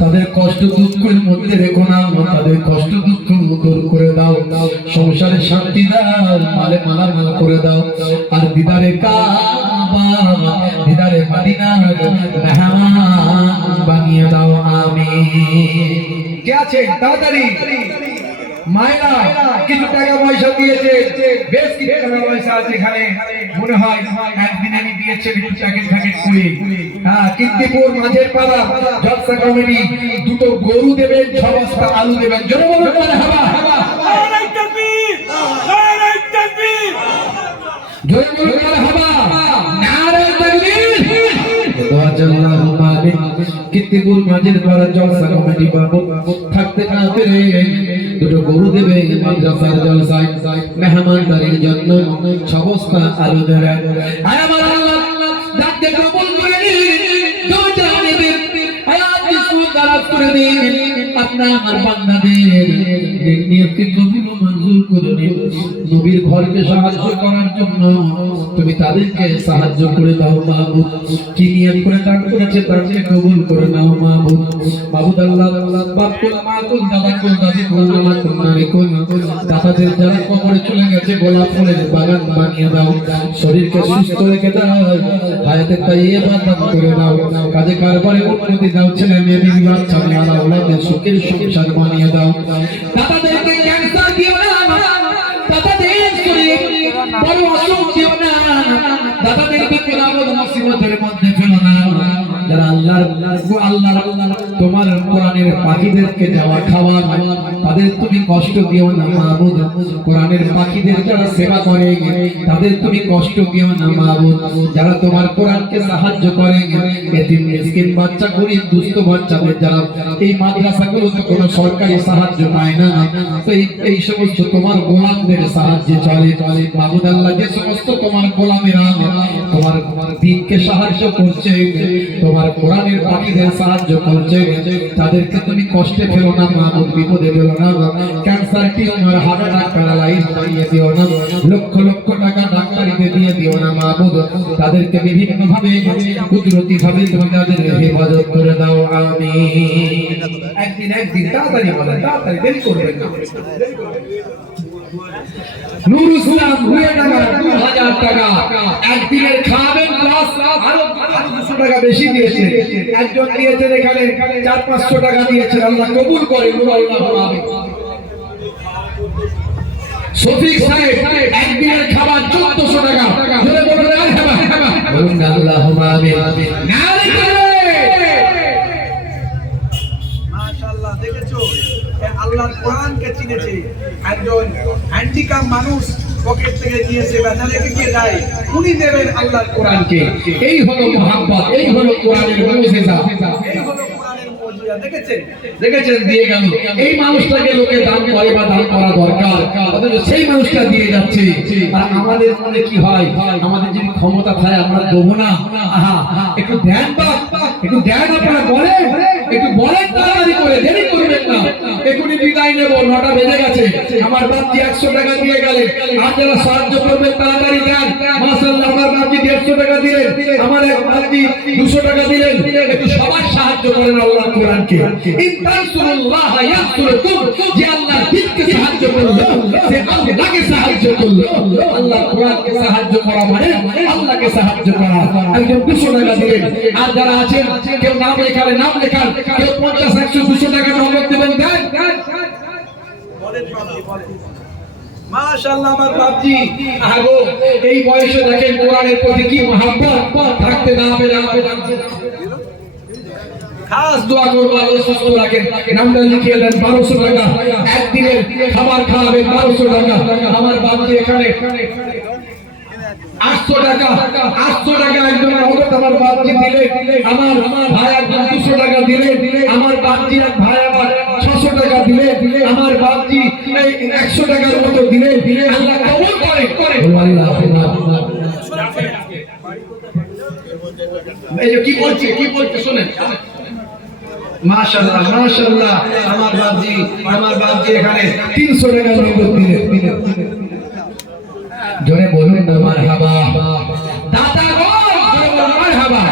তাদের কষ্ট দুঃখের মধ্যে রেখো না, তাদের কষ্ট দুঃখ দূর করে দাও। সংসারে শান্তি দাও, মালে মালামাল করে দাও। আর দিদারে কাবা, দিদারে মদিনার মেহমান বানিয়ে দাও, আমিন। কে আছে তাড়াতাড়ি? মায়েরা কিছু টাকা পয়সা দিয়েছে, বেশ কিছু টাকা পয়সা আছে এখানে। মনে হয় একদিনে দিয়েছে কিছু প্যাকেট প্যাকেট করে। হ্যাঁ, কীর্তিপুর মাঝের পাড়া জলসা কমিটি দুটো গরু দেবেন, 6 বস্তা আলু দেবেন। জোরে বলুন মারহাবা। নারে তাকবীর, নারে তাকবীর। জোরে বলুন মারহাবা। নারে তাকবীর। দোয়া আল্লাহুম্মা আমিন। কীর্তিপুর মাঝের পাড়া জলসা কমিটি বাবু থাকতে না পেরে দুটো গরু দেবে মাদ্রাসার জলসায় মেহমানদারির জন্য। 6 বস্তা আলু দেবেন। আমার আল্লাহ ডাকতে কবুল করে নিন, দোয়া নেবেন, হায়াত বিসমিল্লাহ দারাজ করে দিন। আপনার আমার বান্দাদের নিয়তকে কবুল ও মঞ্জুর করে নিন। নবীর ঘরকে সাহায্য করার জন্য তুমি তাদেরকে সাহায্য করে দাও মাহবুব। কি নিয়ত করে দান করেছে তাদেরকে কবুল করে নাও মাহবুব। মাহবুব আল্লাহ, বাপ কোল মা কোল দাদা কোল দাদি কোল নানা কোল নানি কোল, দাদাদের যারা কবরে চলে গেছে গোলাপ ফুলের বাগান বানিয়ে দাও। শরীরকে সুস্থ রেখে দাও, হায়াতে তাইয়্যিবা দান করে দাও। কাজে কারবারে উন্নতি দাও, ছেলে মেয়ে বিবি বাচ্চা মেয়েরা আওলাদের সুখের সংসার বানিয়ে দাও। দাদাদেরকে ক্যান্সার দিও না, দাদাদের শরীর বড় অসুখ দিও না, দাদাদেরকে বিপদ মুসিবতের মধ্যে ফেলো না। যারা আল্লাহর তোমার কোরআনের কোরআনের পাখিদেরকে যাওয়া খাওয়া তাদের তুমি কষ্ট দিও না মাবুদ। কোরআনের পাখিদের যারা সেবা করে তাদের তুমি কষ্ট দিও না মাবুদ। যারা তোমার কোরআনকে সাহায্য করে এতিম মিসকিন বাচ্চা গরিব দুস্থ বাচ্চাদের যারা এই মাদ্রাসাগুলোতে কোনো সরকারি সাহায্য পায় না, তো এই সমস্ত তোমার গোলামদের সাহায্যে চলে মাবুদ আল্লাহ। যে সমস্ত তোমার গোলামেরা তোমার দ্বীনকে সাহায্য করছে, তোমার কোরআনের পাখিদের সাহায্য করছে, তাদেরকে তুমি কষ্টে ফেলো না মাবুদ, বিপদে ফেলো না। Cancer tumour heart attack paralyse বানিয়ে দিও না, লক্ষ লক্ষ টাকা ডাক্তারিতে দিয়ে দিও না মাবুদ। তাদেরকে বিভিন্ন ভাবে কুদরতি ভাবে তুমি তাদের হেফাজত করে দাও আমিন। একদিন তাড়াতাড়ি বলেন, তাড়াতাড়ি দেরি করবেন না। নূর ইসলাম 2000 টাকা একদিনের খাবেন প্লাস আরো 200 টাকা বেশি দিয়েছে। একজন দিয়েছেন এখানে 400-500 টাকা দিয়েছেন, আল্লাহ কবুল করে। শফিক সাহেব একদিনের খাবার 1400 টাকা। জোরে বলুন মারহাবা, বলুন আল্লাহুম্মা আমিন। নারে মাশাআল্লাহ, দেখেছো আল্লাহর কোরআনকে চিনেছে। একজন হ্যান্ডিক্যাপ মানুষ পকেট থেকে নিয়েছে, বেচা রেখে কে যায়, উনি দেবেন আল্লাহর কোরআনকে। এই হলো মুহাব্বত, এই হলো কোরআনের মুজিজা, এই হলো কোরআনের মুজিজা। দেখেছেন দিয়ে গেল। এই মানুষটাকে লোকে দান করে বা দান করা দরকার, অথচ সেই মানুষটা দিয়ে যাচ্ছে। আর আমাদের মনে কি হয়, আমাদের যদি ক্ষমতা থাকে আমরা দেবো না। আহা, একটু ধ্যান বাদ, একটু ধ্যান আপনারা বলেন, একটু বলেন তাড়াতাড়ি করে, দেরি করবেন না। এখনই বিদায় নেব, 9টা বেজে গেছে। আমার বাপজি 100 টাকা দিয়ে গেলেন, আর যারা সাহায্য করবেন তাড়াতাড়ি দেন। মাশাআল্লাহ, আমার বাপজি 150 টাকা দিলেন, আমার এক বাপজি 200 টাকা দিলেন। একটু সবাই সাহায্য করেন আল্লাহর কোরআনকে। ইনতানসুরুল্লাহ ইয়ানসুরকুম, যে আল্লাহর দ্বীনকে সাহায্য করলো সে আল্লাহকে সাহায্য করলো। আল্লাহর কোরআনকে সাহায্য করা মানে আল্লাহকে সাহায্য করা। একজন 200 টাকা দিলেন, আর যারা আছেন কেউ নাম লেখালে নাম লেখান, কেউ 50, 100, 200 টাকা নগদ দেবেন, দেন। বলেন বাপজি, বলেন। মাশাআল্লাহ, আমার বাপজি আগো এই বয়সে দেখেন কোরআনের প্রতি কি মহব্বত, থাকতে না পেরে আমাকে খাস দোয়া করবো আল্লাহ সুস্থ রাখেন। নামটা লিখিয়ে দেন 1200 টাকা। একদিনের খাবার খাওয়াবেন 1200 টাকা। আমার বাপজি এখানে 800 টাকা, 800 টাকা একজন নগদ আমার বাপজি দিলে। আমার ভাই একজন 200 টাকা দিলে। আমার বাপজি এক ভাই আমার 600 টাকা দিলে। আমার বাপজি 100 টাকার মতো দিলে। আল্লাহ কবুল করে। আল্লাহ এই যে কি বলছে শুনেন। মাশাআল্লাহ, মাশাআল্লাহ, আমার বাপজি এখানে 300 টাকা নগদ দিলে। জোরে বলুন না মারহাবা। দাতা গো, জোরে বলুন মারহাবা।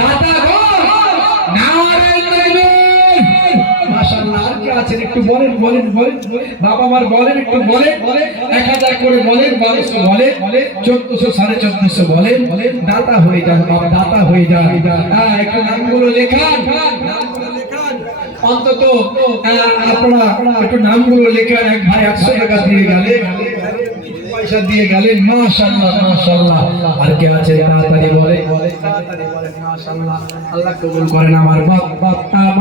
দাতা গো, নারে তাকবীর। মাশাআল্লাহ, আর কি আছেন একটু বলেন, বাবা আমার বলেন, একটু বলেন। 1000 করে বলেন, 1200 বলেন, 1400, 1450 বলেন। দাতা হয়ে যান বাবা, দাতা হয়ে যান। হ্যাঁ, একটু নামগুলো লেখান, অন্তত আপনারা একটু নামগুলো লেখান। এক ভাই 100 টাকা দিয়ে গেলেন, পয়সা দিয়ে গেলেন। মাশাআল্লাহ, মাশাআল্লাহ। আর কে আছে তাড়াতাড়ি বলে, তাড়াতাড়ি বলে। মাশাআল্লাহ, আল্লাহ কবুল করেন। আমার বাপ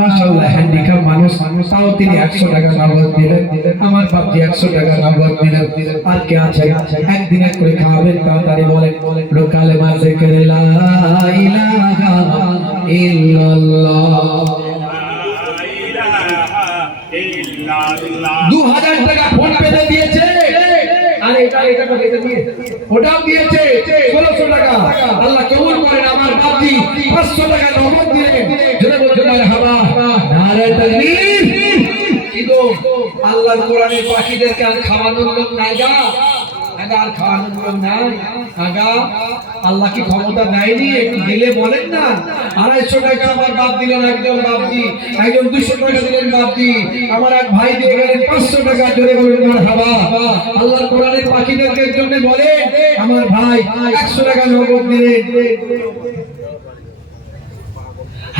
মাশাআল্লাহ হ্যান্ডিক্যাপ মানুষ, তাও তিনি 100 টাকা নগদ দিলেন। আমার বাপজি 100 টাকা নগদ দিলেন। আর কে আছে একদিনে করে খাবেন, তাড়াতাড়ি বলেন। লোকালে জিকির লা ইলাহা ইল্লাল্লাহ। 2000 টাকা ফোন পেতে দিয়েছে, আর এটা ওটাও দিয়েছে 1600 টাকা। আল্লাহ কবুল করেন। আমার বাপজি 500 টাকা নগদ দিলেন। জোরে বলুন মারহাবা, নারে তাকবীর। কি গো, আল্লাহর কোরআনের পাখিদেরকে আর খাওয়ানোর লোক নাই গা? আর খাওয়ানোর লোক নাই আগা? আল্লাহ কি ক্ষমতা দেয়নি? একটু দিলে বলেন না। 250 টাকা আমার বাপ দিলেন একজন বাপজি, একজন 200 টাকা দিলেন বাপজি, আমার এক ভাই দিয়ে গেলেন 500 টাকা। জোরে বলুন মারহাবা। আল্লাহর কোরআনের পাখিদেরকে জন্য বলে আমার ভাই 100 টাকা নগদ দিলেন।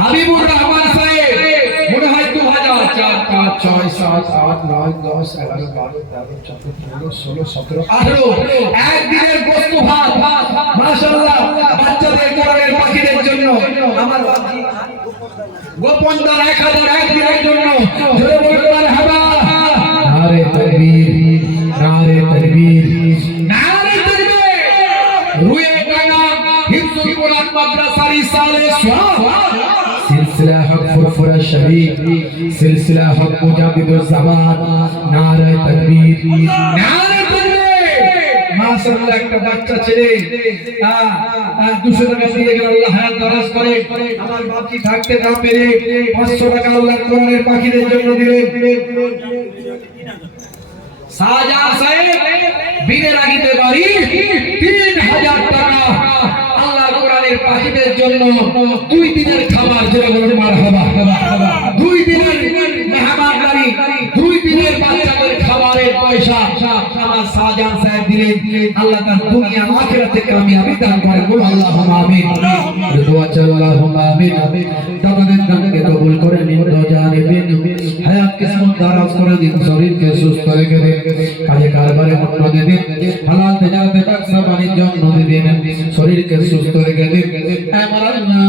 হাবিবুর রহমান সাহেব মনে হয় 2000 4 5 6 7 8 9 10 11 12 13 14 15 16 17 18 একদিনের গোস্ত ভাত মাশাআল্লাহ বাচ্চাদের কোরআনের পাখিদের জন্য আমার গোপন দান 1000 একদিনের জন্য জোরে বলুন মারহাবা নারে তাকবীর নারে তাকবীর নারে তাকবীর রুয়ে গানা হিফজুল কোরআন মাদ্রাসা রিসালে সওয়াব सिलसिला हक फुरफुरा शरीफ सिलसिला हक मुजाहिदुल जमान नारे तकबीर नारे तकबीर माशाअल्लाह একটা বাচ্চা ছেলে 200 টাকা দিয়ে গেল আল্লাহ হায়াত দারাজ করে আমার বাপজি থাকতে না পেরে 500 টাকা আল্লাহ কোরআনের পাখিদের জন্য দিলেন শাহজাহান সাহেব বিনের আগিতে বাড়ি 3000 টাকা পাখিদের জন্য 2 দিনের খাবার যেটা বলে মারহাবা 2 দিনের মেহমানদারি 2 দিনের বাচ্চাদের খাবারের পয়সা আমার শাহজাহান সাহেব দিলেন আল্লাহ তার দুনিয়া আখিরাতে কামিয়াবি দান করেন বল আল্লাহুম্মা আমিন দোয়া চাই আল্লাহুম্মা আমিন দাদাদের দানকে কবুল করে নিন জানিবেন হায়াত কিসমত দারাজ করে দিন শরীরকে সুস্থ রেখে দিন কাজে কারবারে উন্নতি দিন হালাল তিজারতে ব্যবসা বাণিজ্য উন্নতি দিন শরীরকে সুস্থ রেখে দিন আমার আল্লাহ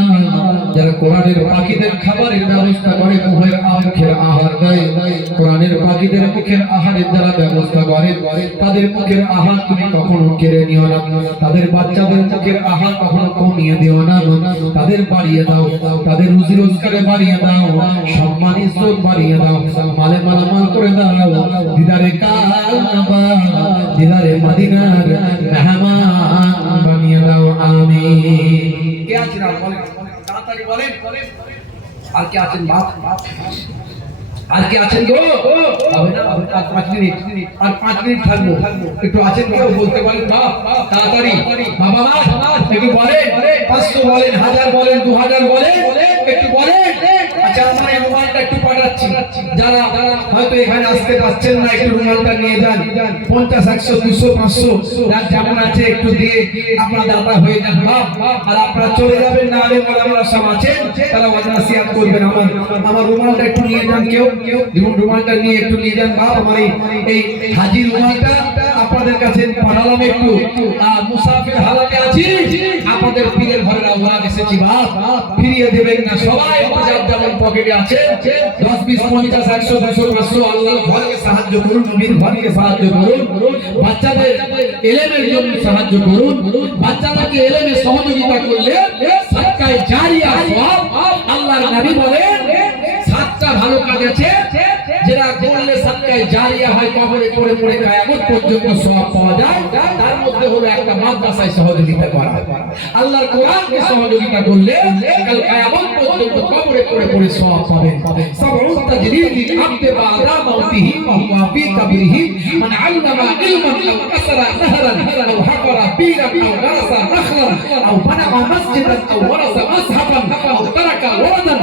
যারা কোরআনের পাখিদের খাবারের ব্যবস্থা করে মুখের আহার দেয় কোরআনের পাখিদের মুখের আহারের যারা ব্যবস্থা করে তাদের মুখের আহার তুমি কখনো কেড়ে নিও না তাদের বাচ্চাদের মুখের আহার কখনো কমিয়ে দিও না তাদের বাড়িয়ে দাও তাদের রুজি রোজগারে বাড়িয়ে দাও সম্মান ইজ্জত বাড়িয়ে দাও মালে মালামাল করে দাও দিদারে কাবা দিদারে মদিনার মেহমান বানিয়ে দাও আমিন কে আছেন আর বলেন তাড়াতাড়ি বলেন আর কে আছেন বাপ আর কে আছেন গো হবে না আর 5 মিনিট আর 5 মিনিট থাকবো একটু আছেন কেউ বলতে পারেন বাপ তাড়াতাড়ি বাবা মা একটু বলেন 500 বলেন 1000 বলেন 2000 বলেন একটু বলেন আচ্ছা আমার এই মোবাইলটা একটু পাঠাচ্ছি যারা হয়তো এখানে আসতে পারছেন না একটু মোবাইলটা নিয়ে যান 50 100 200 500 যার যেমন আছে একটু দিয়ে আপনারা দাতা হয়ে যান বাপ আর আপনারা চলে যাবেন না আরে ওলামারা সব আছেন তারা ওয়াজিব করবেন আমার রুমালটা একটু নিয়ে যান কেউ রুমালটা নিয়ে একটু নিয়ে যান বাপ আমার এই হাজী রুমালটা আপনাদের কাছে পাঠালাম একটু মুসাফির হালাতে আছি আপনাদের পীরের ঘরের আওয়াজ এসেছি বাপ ফিরিয়ে দেবেন না সবাই যার যেমন পকেটে আছে 10 20 50 100 200 500 আল্লাহর ঘরকে সাহায্য করুন নবীর ঘরকে সাহায্য করুন বাচ্চাদের ইলমের জন্য সাহায্য করুন বাচ্চাদেরকে ইলমে সহযোগিতা করলে সাদকায়ে জারিয়া সওয়াব আল্লাহর নবী বলেন সাতটা ভালো কাজ আছে যেটা করলে সাদকায়ে জারিয়া হয় কবরে পড়ে পড়ে কিয়ামত পর্যন্ত সওয়াব পাওয়া যায় তার মধ্যে হলো একটা মাদ্রাসায় সহযোগিতা করা আল্লাহর কোরআনকে সহযোগিতা করলে কাল কিয়ামত পর্যন্ত কবরে পড়ে পড়ে সওয়াব পাবেন সাবউন তাজরিদি আবদে বাদা মাউতিহি ওয়া হুয়া ফি কবরিহি মান আল্লামা ইলমান আও কাসারা নাহরান আও হাকারা বীরান আও গারাসা নাখলান আও বানা মাসজিদান আও ওয়ারাসা মাসহাবান আও তারাকা ওয়াদান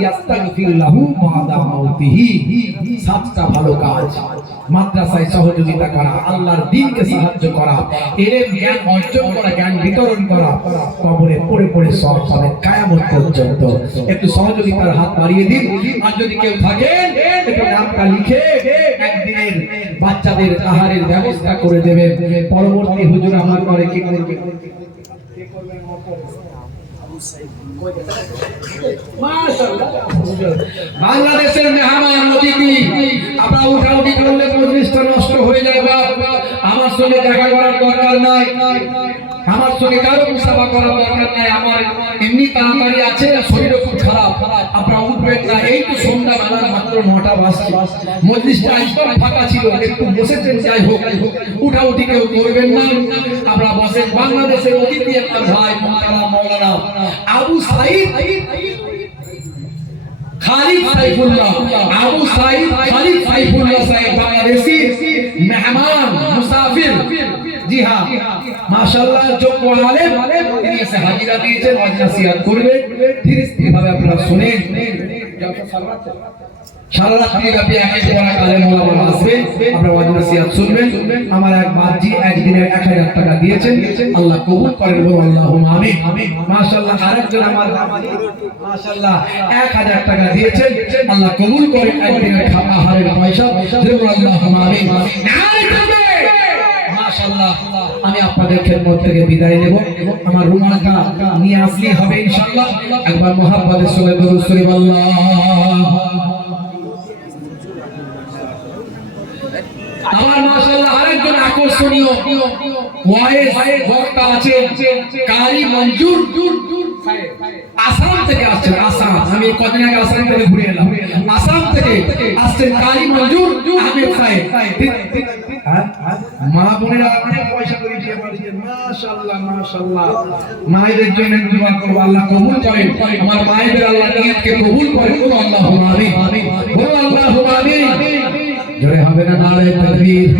ইয়াস্তাগফির লাহু বাদা মাউতিহি সাতটা ভালো কাজ মাদ্রাসায় সহযোগিতা করা আল্লাহর দ্বীনকে সাহায্য করা ইলম জ্ঞান অর্জন করা জ্ঞান বিতরণ করা কবরে পড়ে পড়ে সওয়াব পাবেন কিয়ামত পর্যন্ত একটু সহযোগিতার হাত বাড়িয়ে দিন আর যদি কেউ থাকেন একটু নামটা লিখে একদিনের বাচ্চাদের আহারের ব্যবস্থা করে দেবেন পরবর্তী হুজুর আমার পরে কি করবে বাংলাদেশের মেহমান অতিথি আপনারা উঠাউঠি করলে মজলিসটা নষ্ট হয়ে যাবে আমার সঙ্গে দেখা করার দরকার নাই আমার সঙ্গে কারো মুসাফা করার দরকার নাই আমার এমনি তাড়াতাড়ি আছে শরীরও খুব খারাপ আপনারা উঠবেন না এই তো সন্ধ্যা বেলা মাত্র 9টা বাজছে মজলিসটা একদম ফাঁকা ছিল একটু বসেছেন যাই হোক উঠাউঠি কেউ করবেন না আপনারা বসেন বাংলাদেশের অতিথি আমার ভাই মাওলানা আবু সাঈদ খালিদ সাইফুল্লাহ আবু সাঈদ খালিদ সাইফুল্লাহ সাহেব বাংলাদেশি মেহমান মুসাফির জি হ্যাঁ মাশাআল্লাহ যোগ্য আলেম তিনি এসে হাজিরা দিয়েছেন ওয়াজ নসিহত করবেন ধীরে ধীরে ভাবে আপনারা শুনেন সারা রাত্রি ব্যাপী একের পর এক আলেম ওলামা আসবেন আপনারা ওয়াজ নসিহত শুনবেন। আমার এক বাদজি একদিনে 1000 টাকা দিয়েছেন, আল্লাহ কবুল করেন, বলুন আল্লাহুম্মা আমিন। মাশাআল্লাহ, আরেকজন আমার বাবাজি মাশাআল্লাহ 1000 টাকা দিয়েছেন, আল্লাহ কবুল করেন একদিনের খাবারের পয়সা, বলুন আল্লাহুম্মা আমিন। নারে তাকবীর। মাশাআল্লাহ, আমি আপনাদের খেদমত থেকে বিদায় নেব। আমার রুমালটা নিয়ে আসলেই হবে ইনশাআল্লাহ। একবার মুহাব্বতের সঙ্গে দরুদ শরীফ আল্লাহ। আমার মাশাআল্লাহ আরেকজন আকর্ষণীয় ওয়াইজ বক্তা আছে, কারি মঞ্জুর আসাম থেকে আসছেন। আসাম, আমি কদিন আগে আসাম থেকে ঘুরে এলাম। আসাম থেকে আসছেন কারি মঞ্জুর আহমেদ সাহেব। মা বোনেরা অনেক পয়সা করে দিয়ে পাঠিয়েছেন, মাশাআল্লাহ মাশাআল্লাহ। মায়েদের জন্য দোয়া করব, আল্লাহ কবুল করেন। আমার মায়েদের আল্লাহ নিয়তকে কবুল করেন, বলুন আল্লাহুম্মা আমিন, বলুন আল্লাহুম্মা আমিন। জোরে হবে না নারায়ে তাকবীর,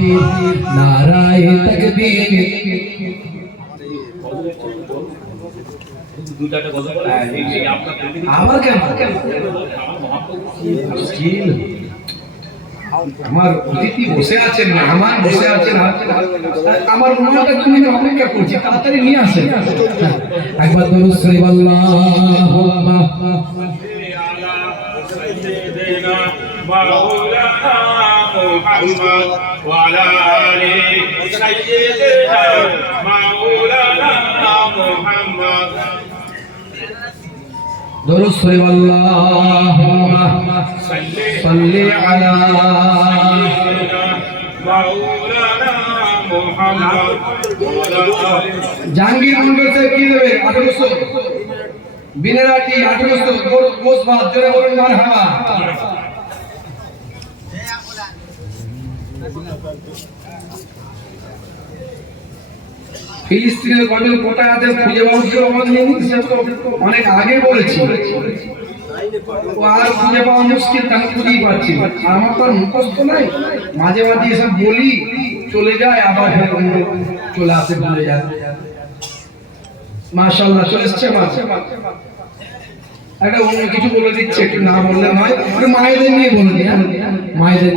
নারায়ে তাকবীর। আবার কেন আমার অতিথি বসে আছেন, মেহমান বসে আছেন, আমার রুমালটা জন্য অপেক্ষা করছি, তাড়াতাড়ি নিয়ে আসেন। একবার দরুদ শরীফ আল্লাহুম্মা محمد وعلى آل سيدنا مولانا محمد দরুদ শরীফ আল্লাহুম্মা সাল্লি আলা مولانا محمد জাহাঙ্গীর মন্ডল সাহেব কি দেবে? 1800 বিনারাটি 1800 গোস ভাত, জোরে বলুন মারহাবা। ফিলিস্তিনের গজল কোথায় আছে খুঁজে পাওয়া মুশকিল, অনেক আগে বলেছি, ও আর খুঁজে পাওয়া মুশকিল, তাকে খুঁজেই পাচ্ছি। আমার তো মুখস্থ নাই, মাঝে মাঝে এসব বলি চলে যায়, আবার চলে আসে, ভুলে যায়। মাশাআল্লাহ, চলে এসছে একটা অন্য কিছু বলে দিচ্ছে, একটু না বললে নয়, মায়েদের নিয়ে বলে দিই। মায়েদের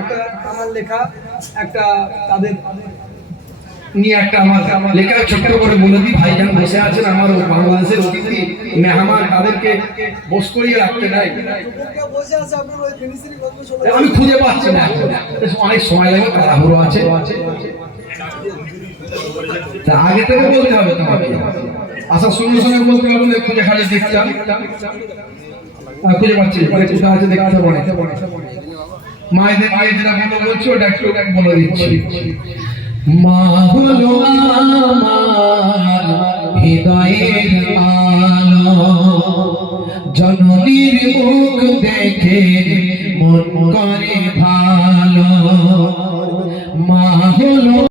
একটা আমার লেখা, একটা তাদের নিয়ে একটা আমার লেখা ছোট্ট করে বলে দিই। ভাইজান বসে আছেন, আমার বাংলাদেশের অতিথি মেহমান, তাদেরকে বস করিয়ে রাখতে নাই, আমি খুঁজে পাচ্ছি না, অনেক সময় লাগবে, তাড়াহুড়ো আছে, তা আগে থেকে বলতে হবে তোমাকে। আসার সঙ্গে সঙ্গে বলতে পারবো খুঁজে খালি দেখতাম, খুঁজে পাচ্ছি কোথায় আছে দেখতে পারে। মায়েদের মায়ের যেটা বলছি ওটা একটু বলে দিচ্ছি। মা হলো আমার হৃদয়ের আলো, জননীর মুখ দেখে মন করে ভালো।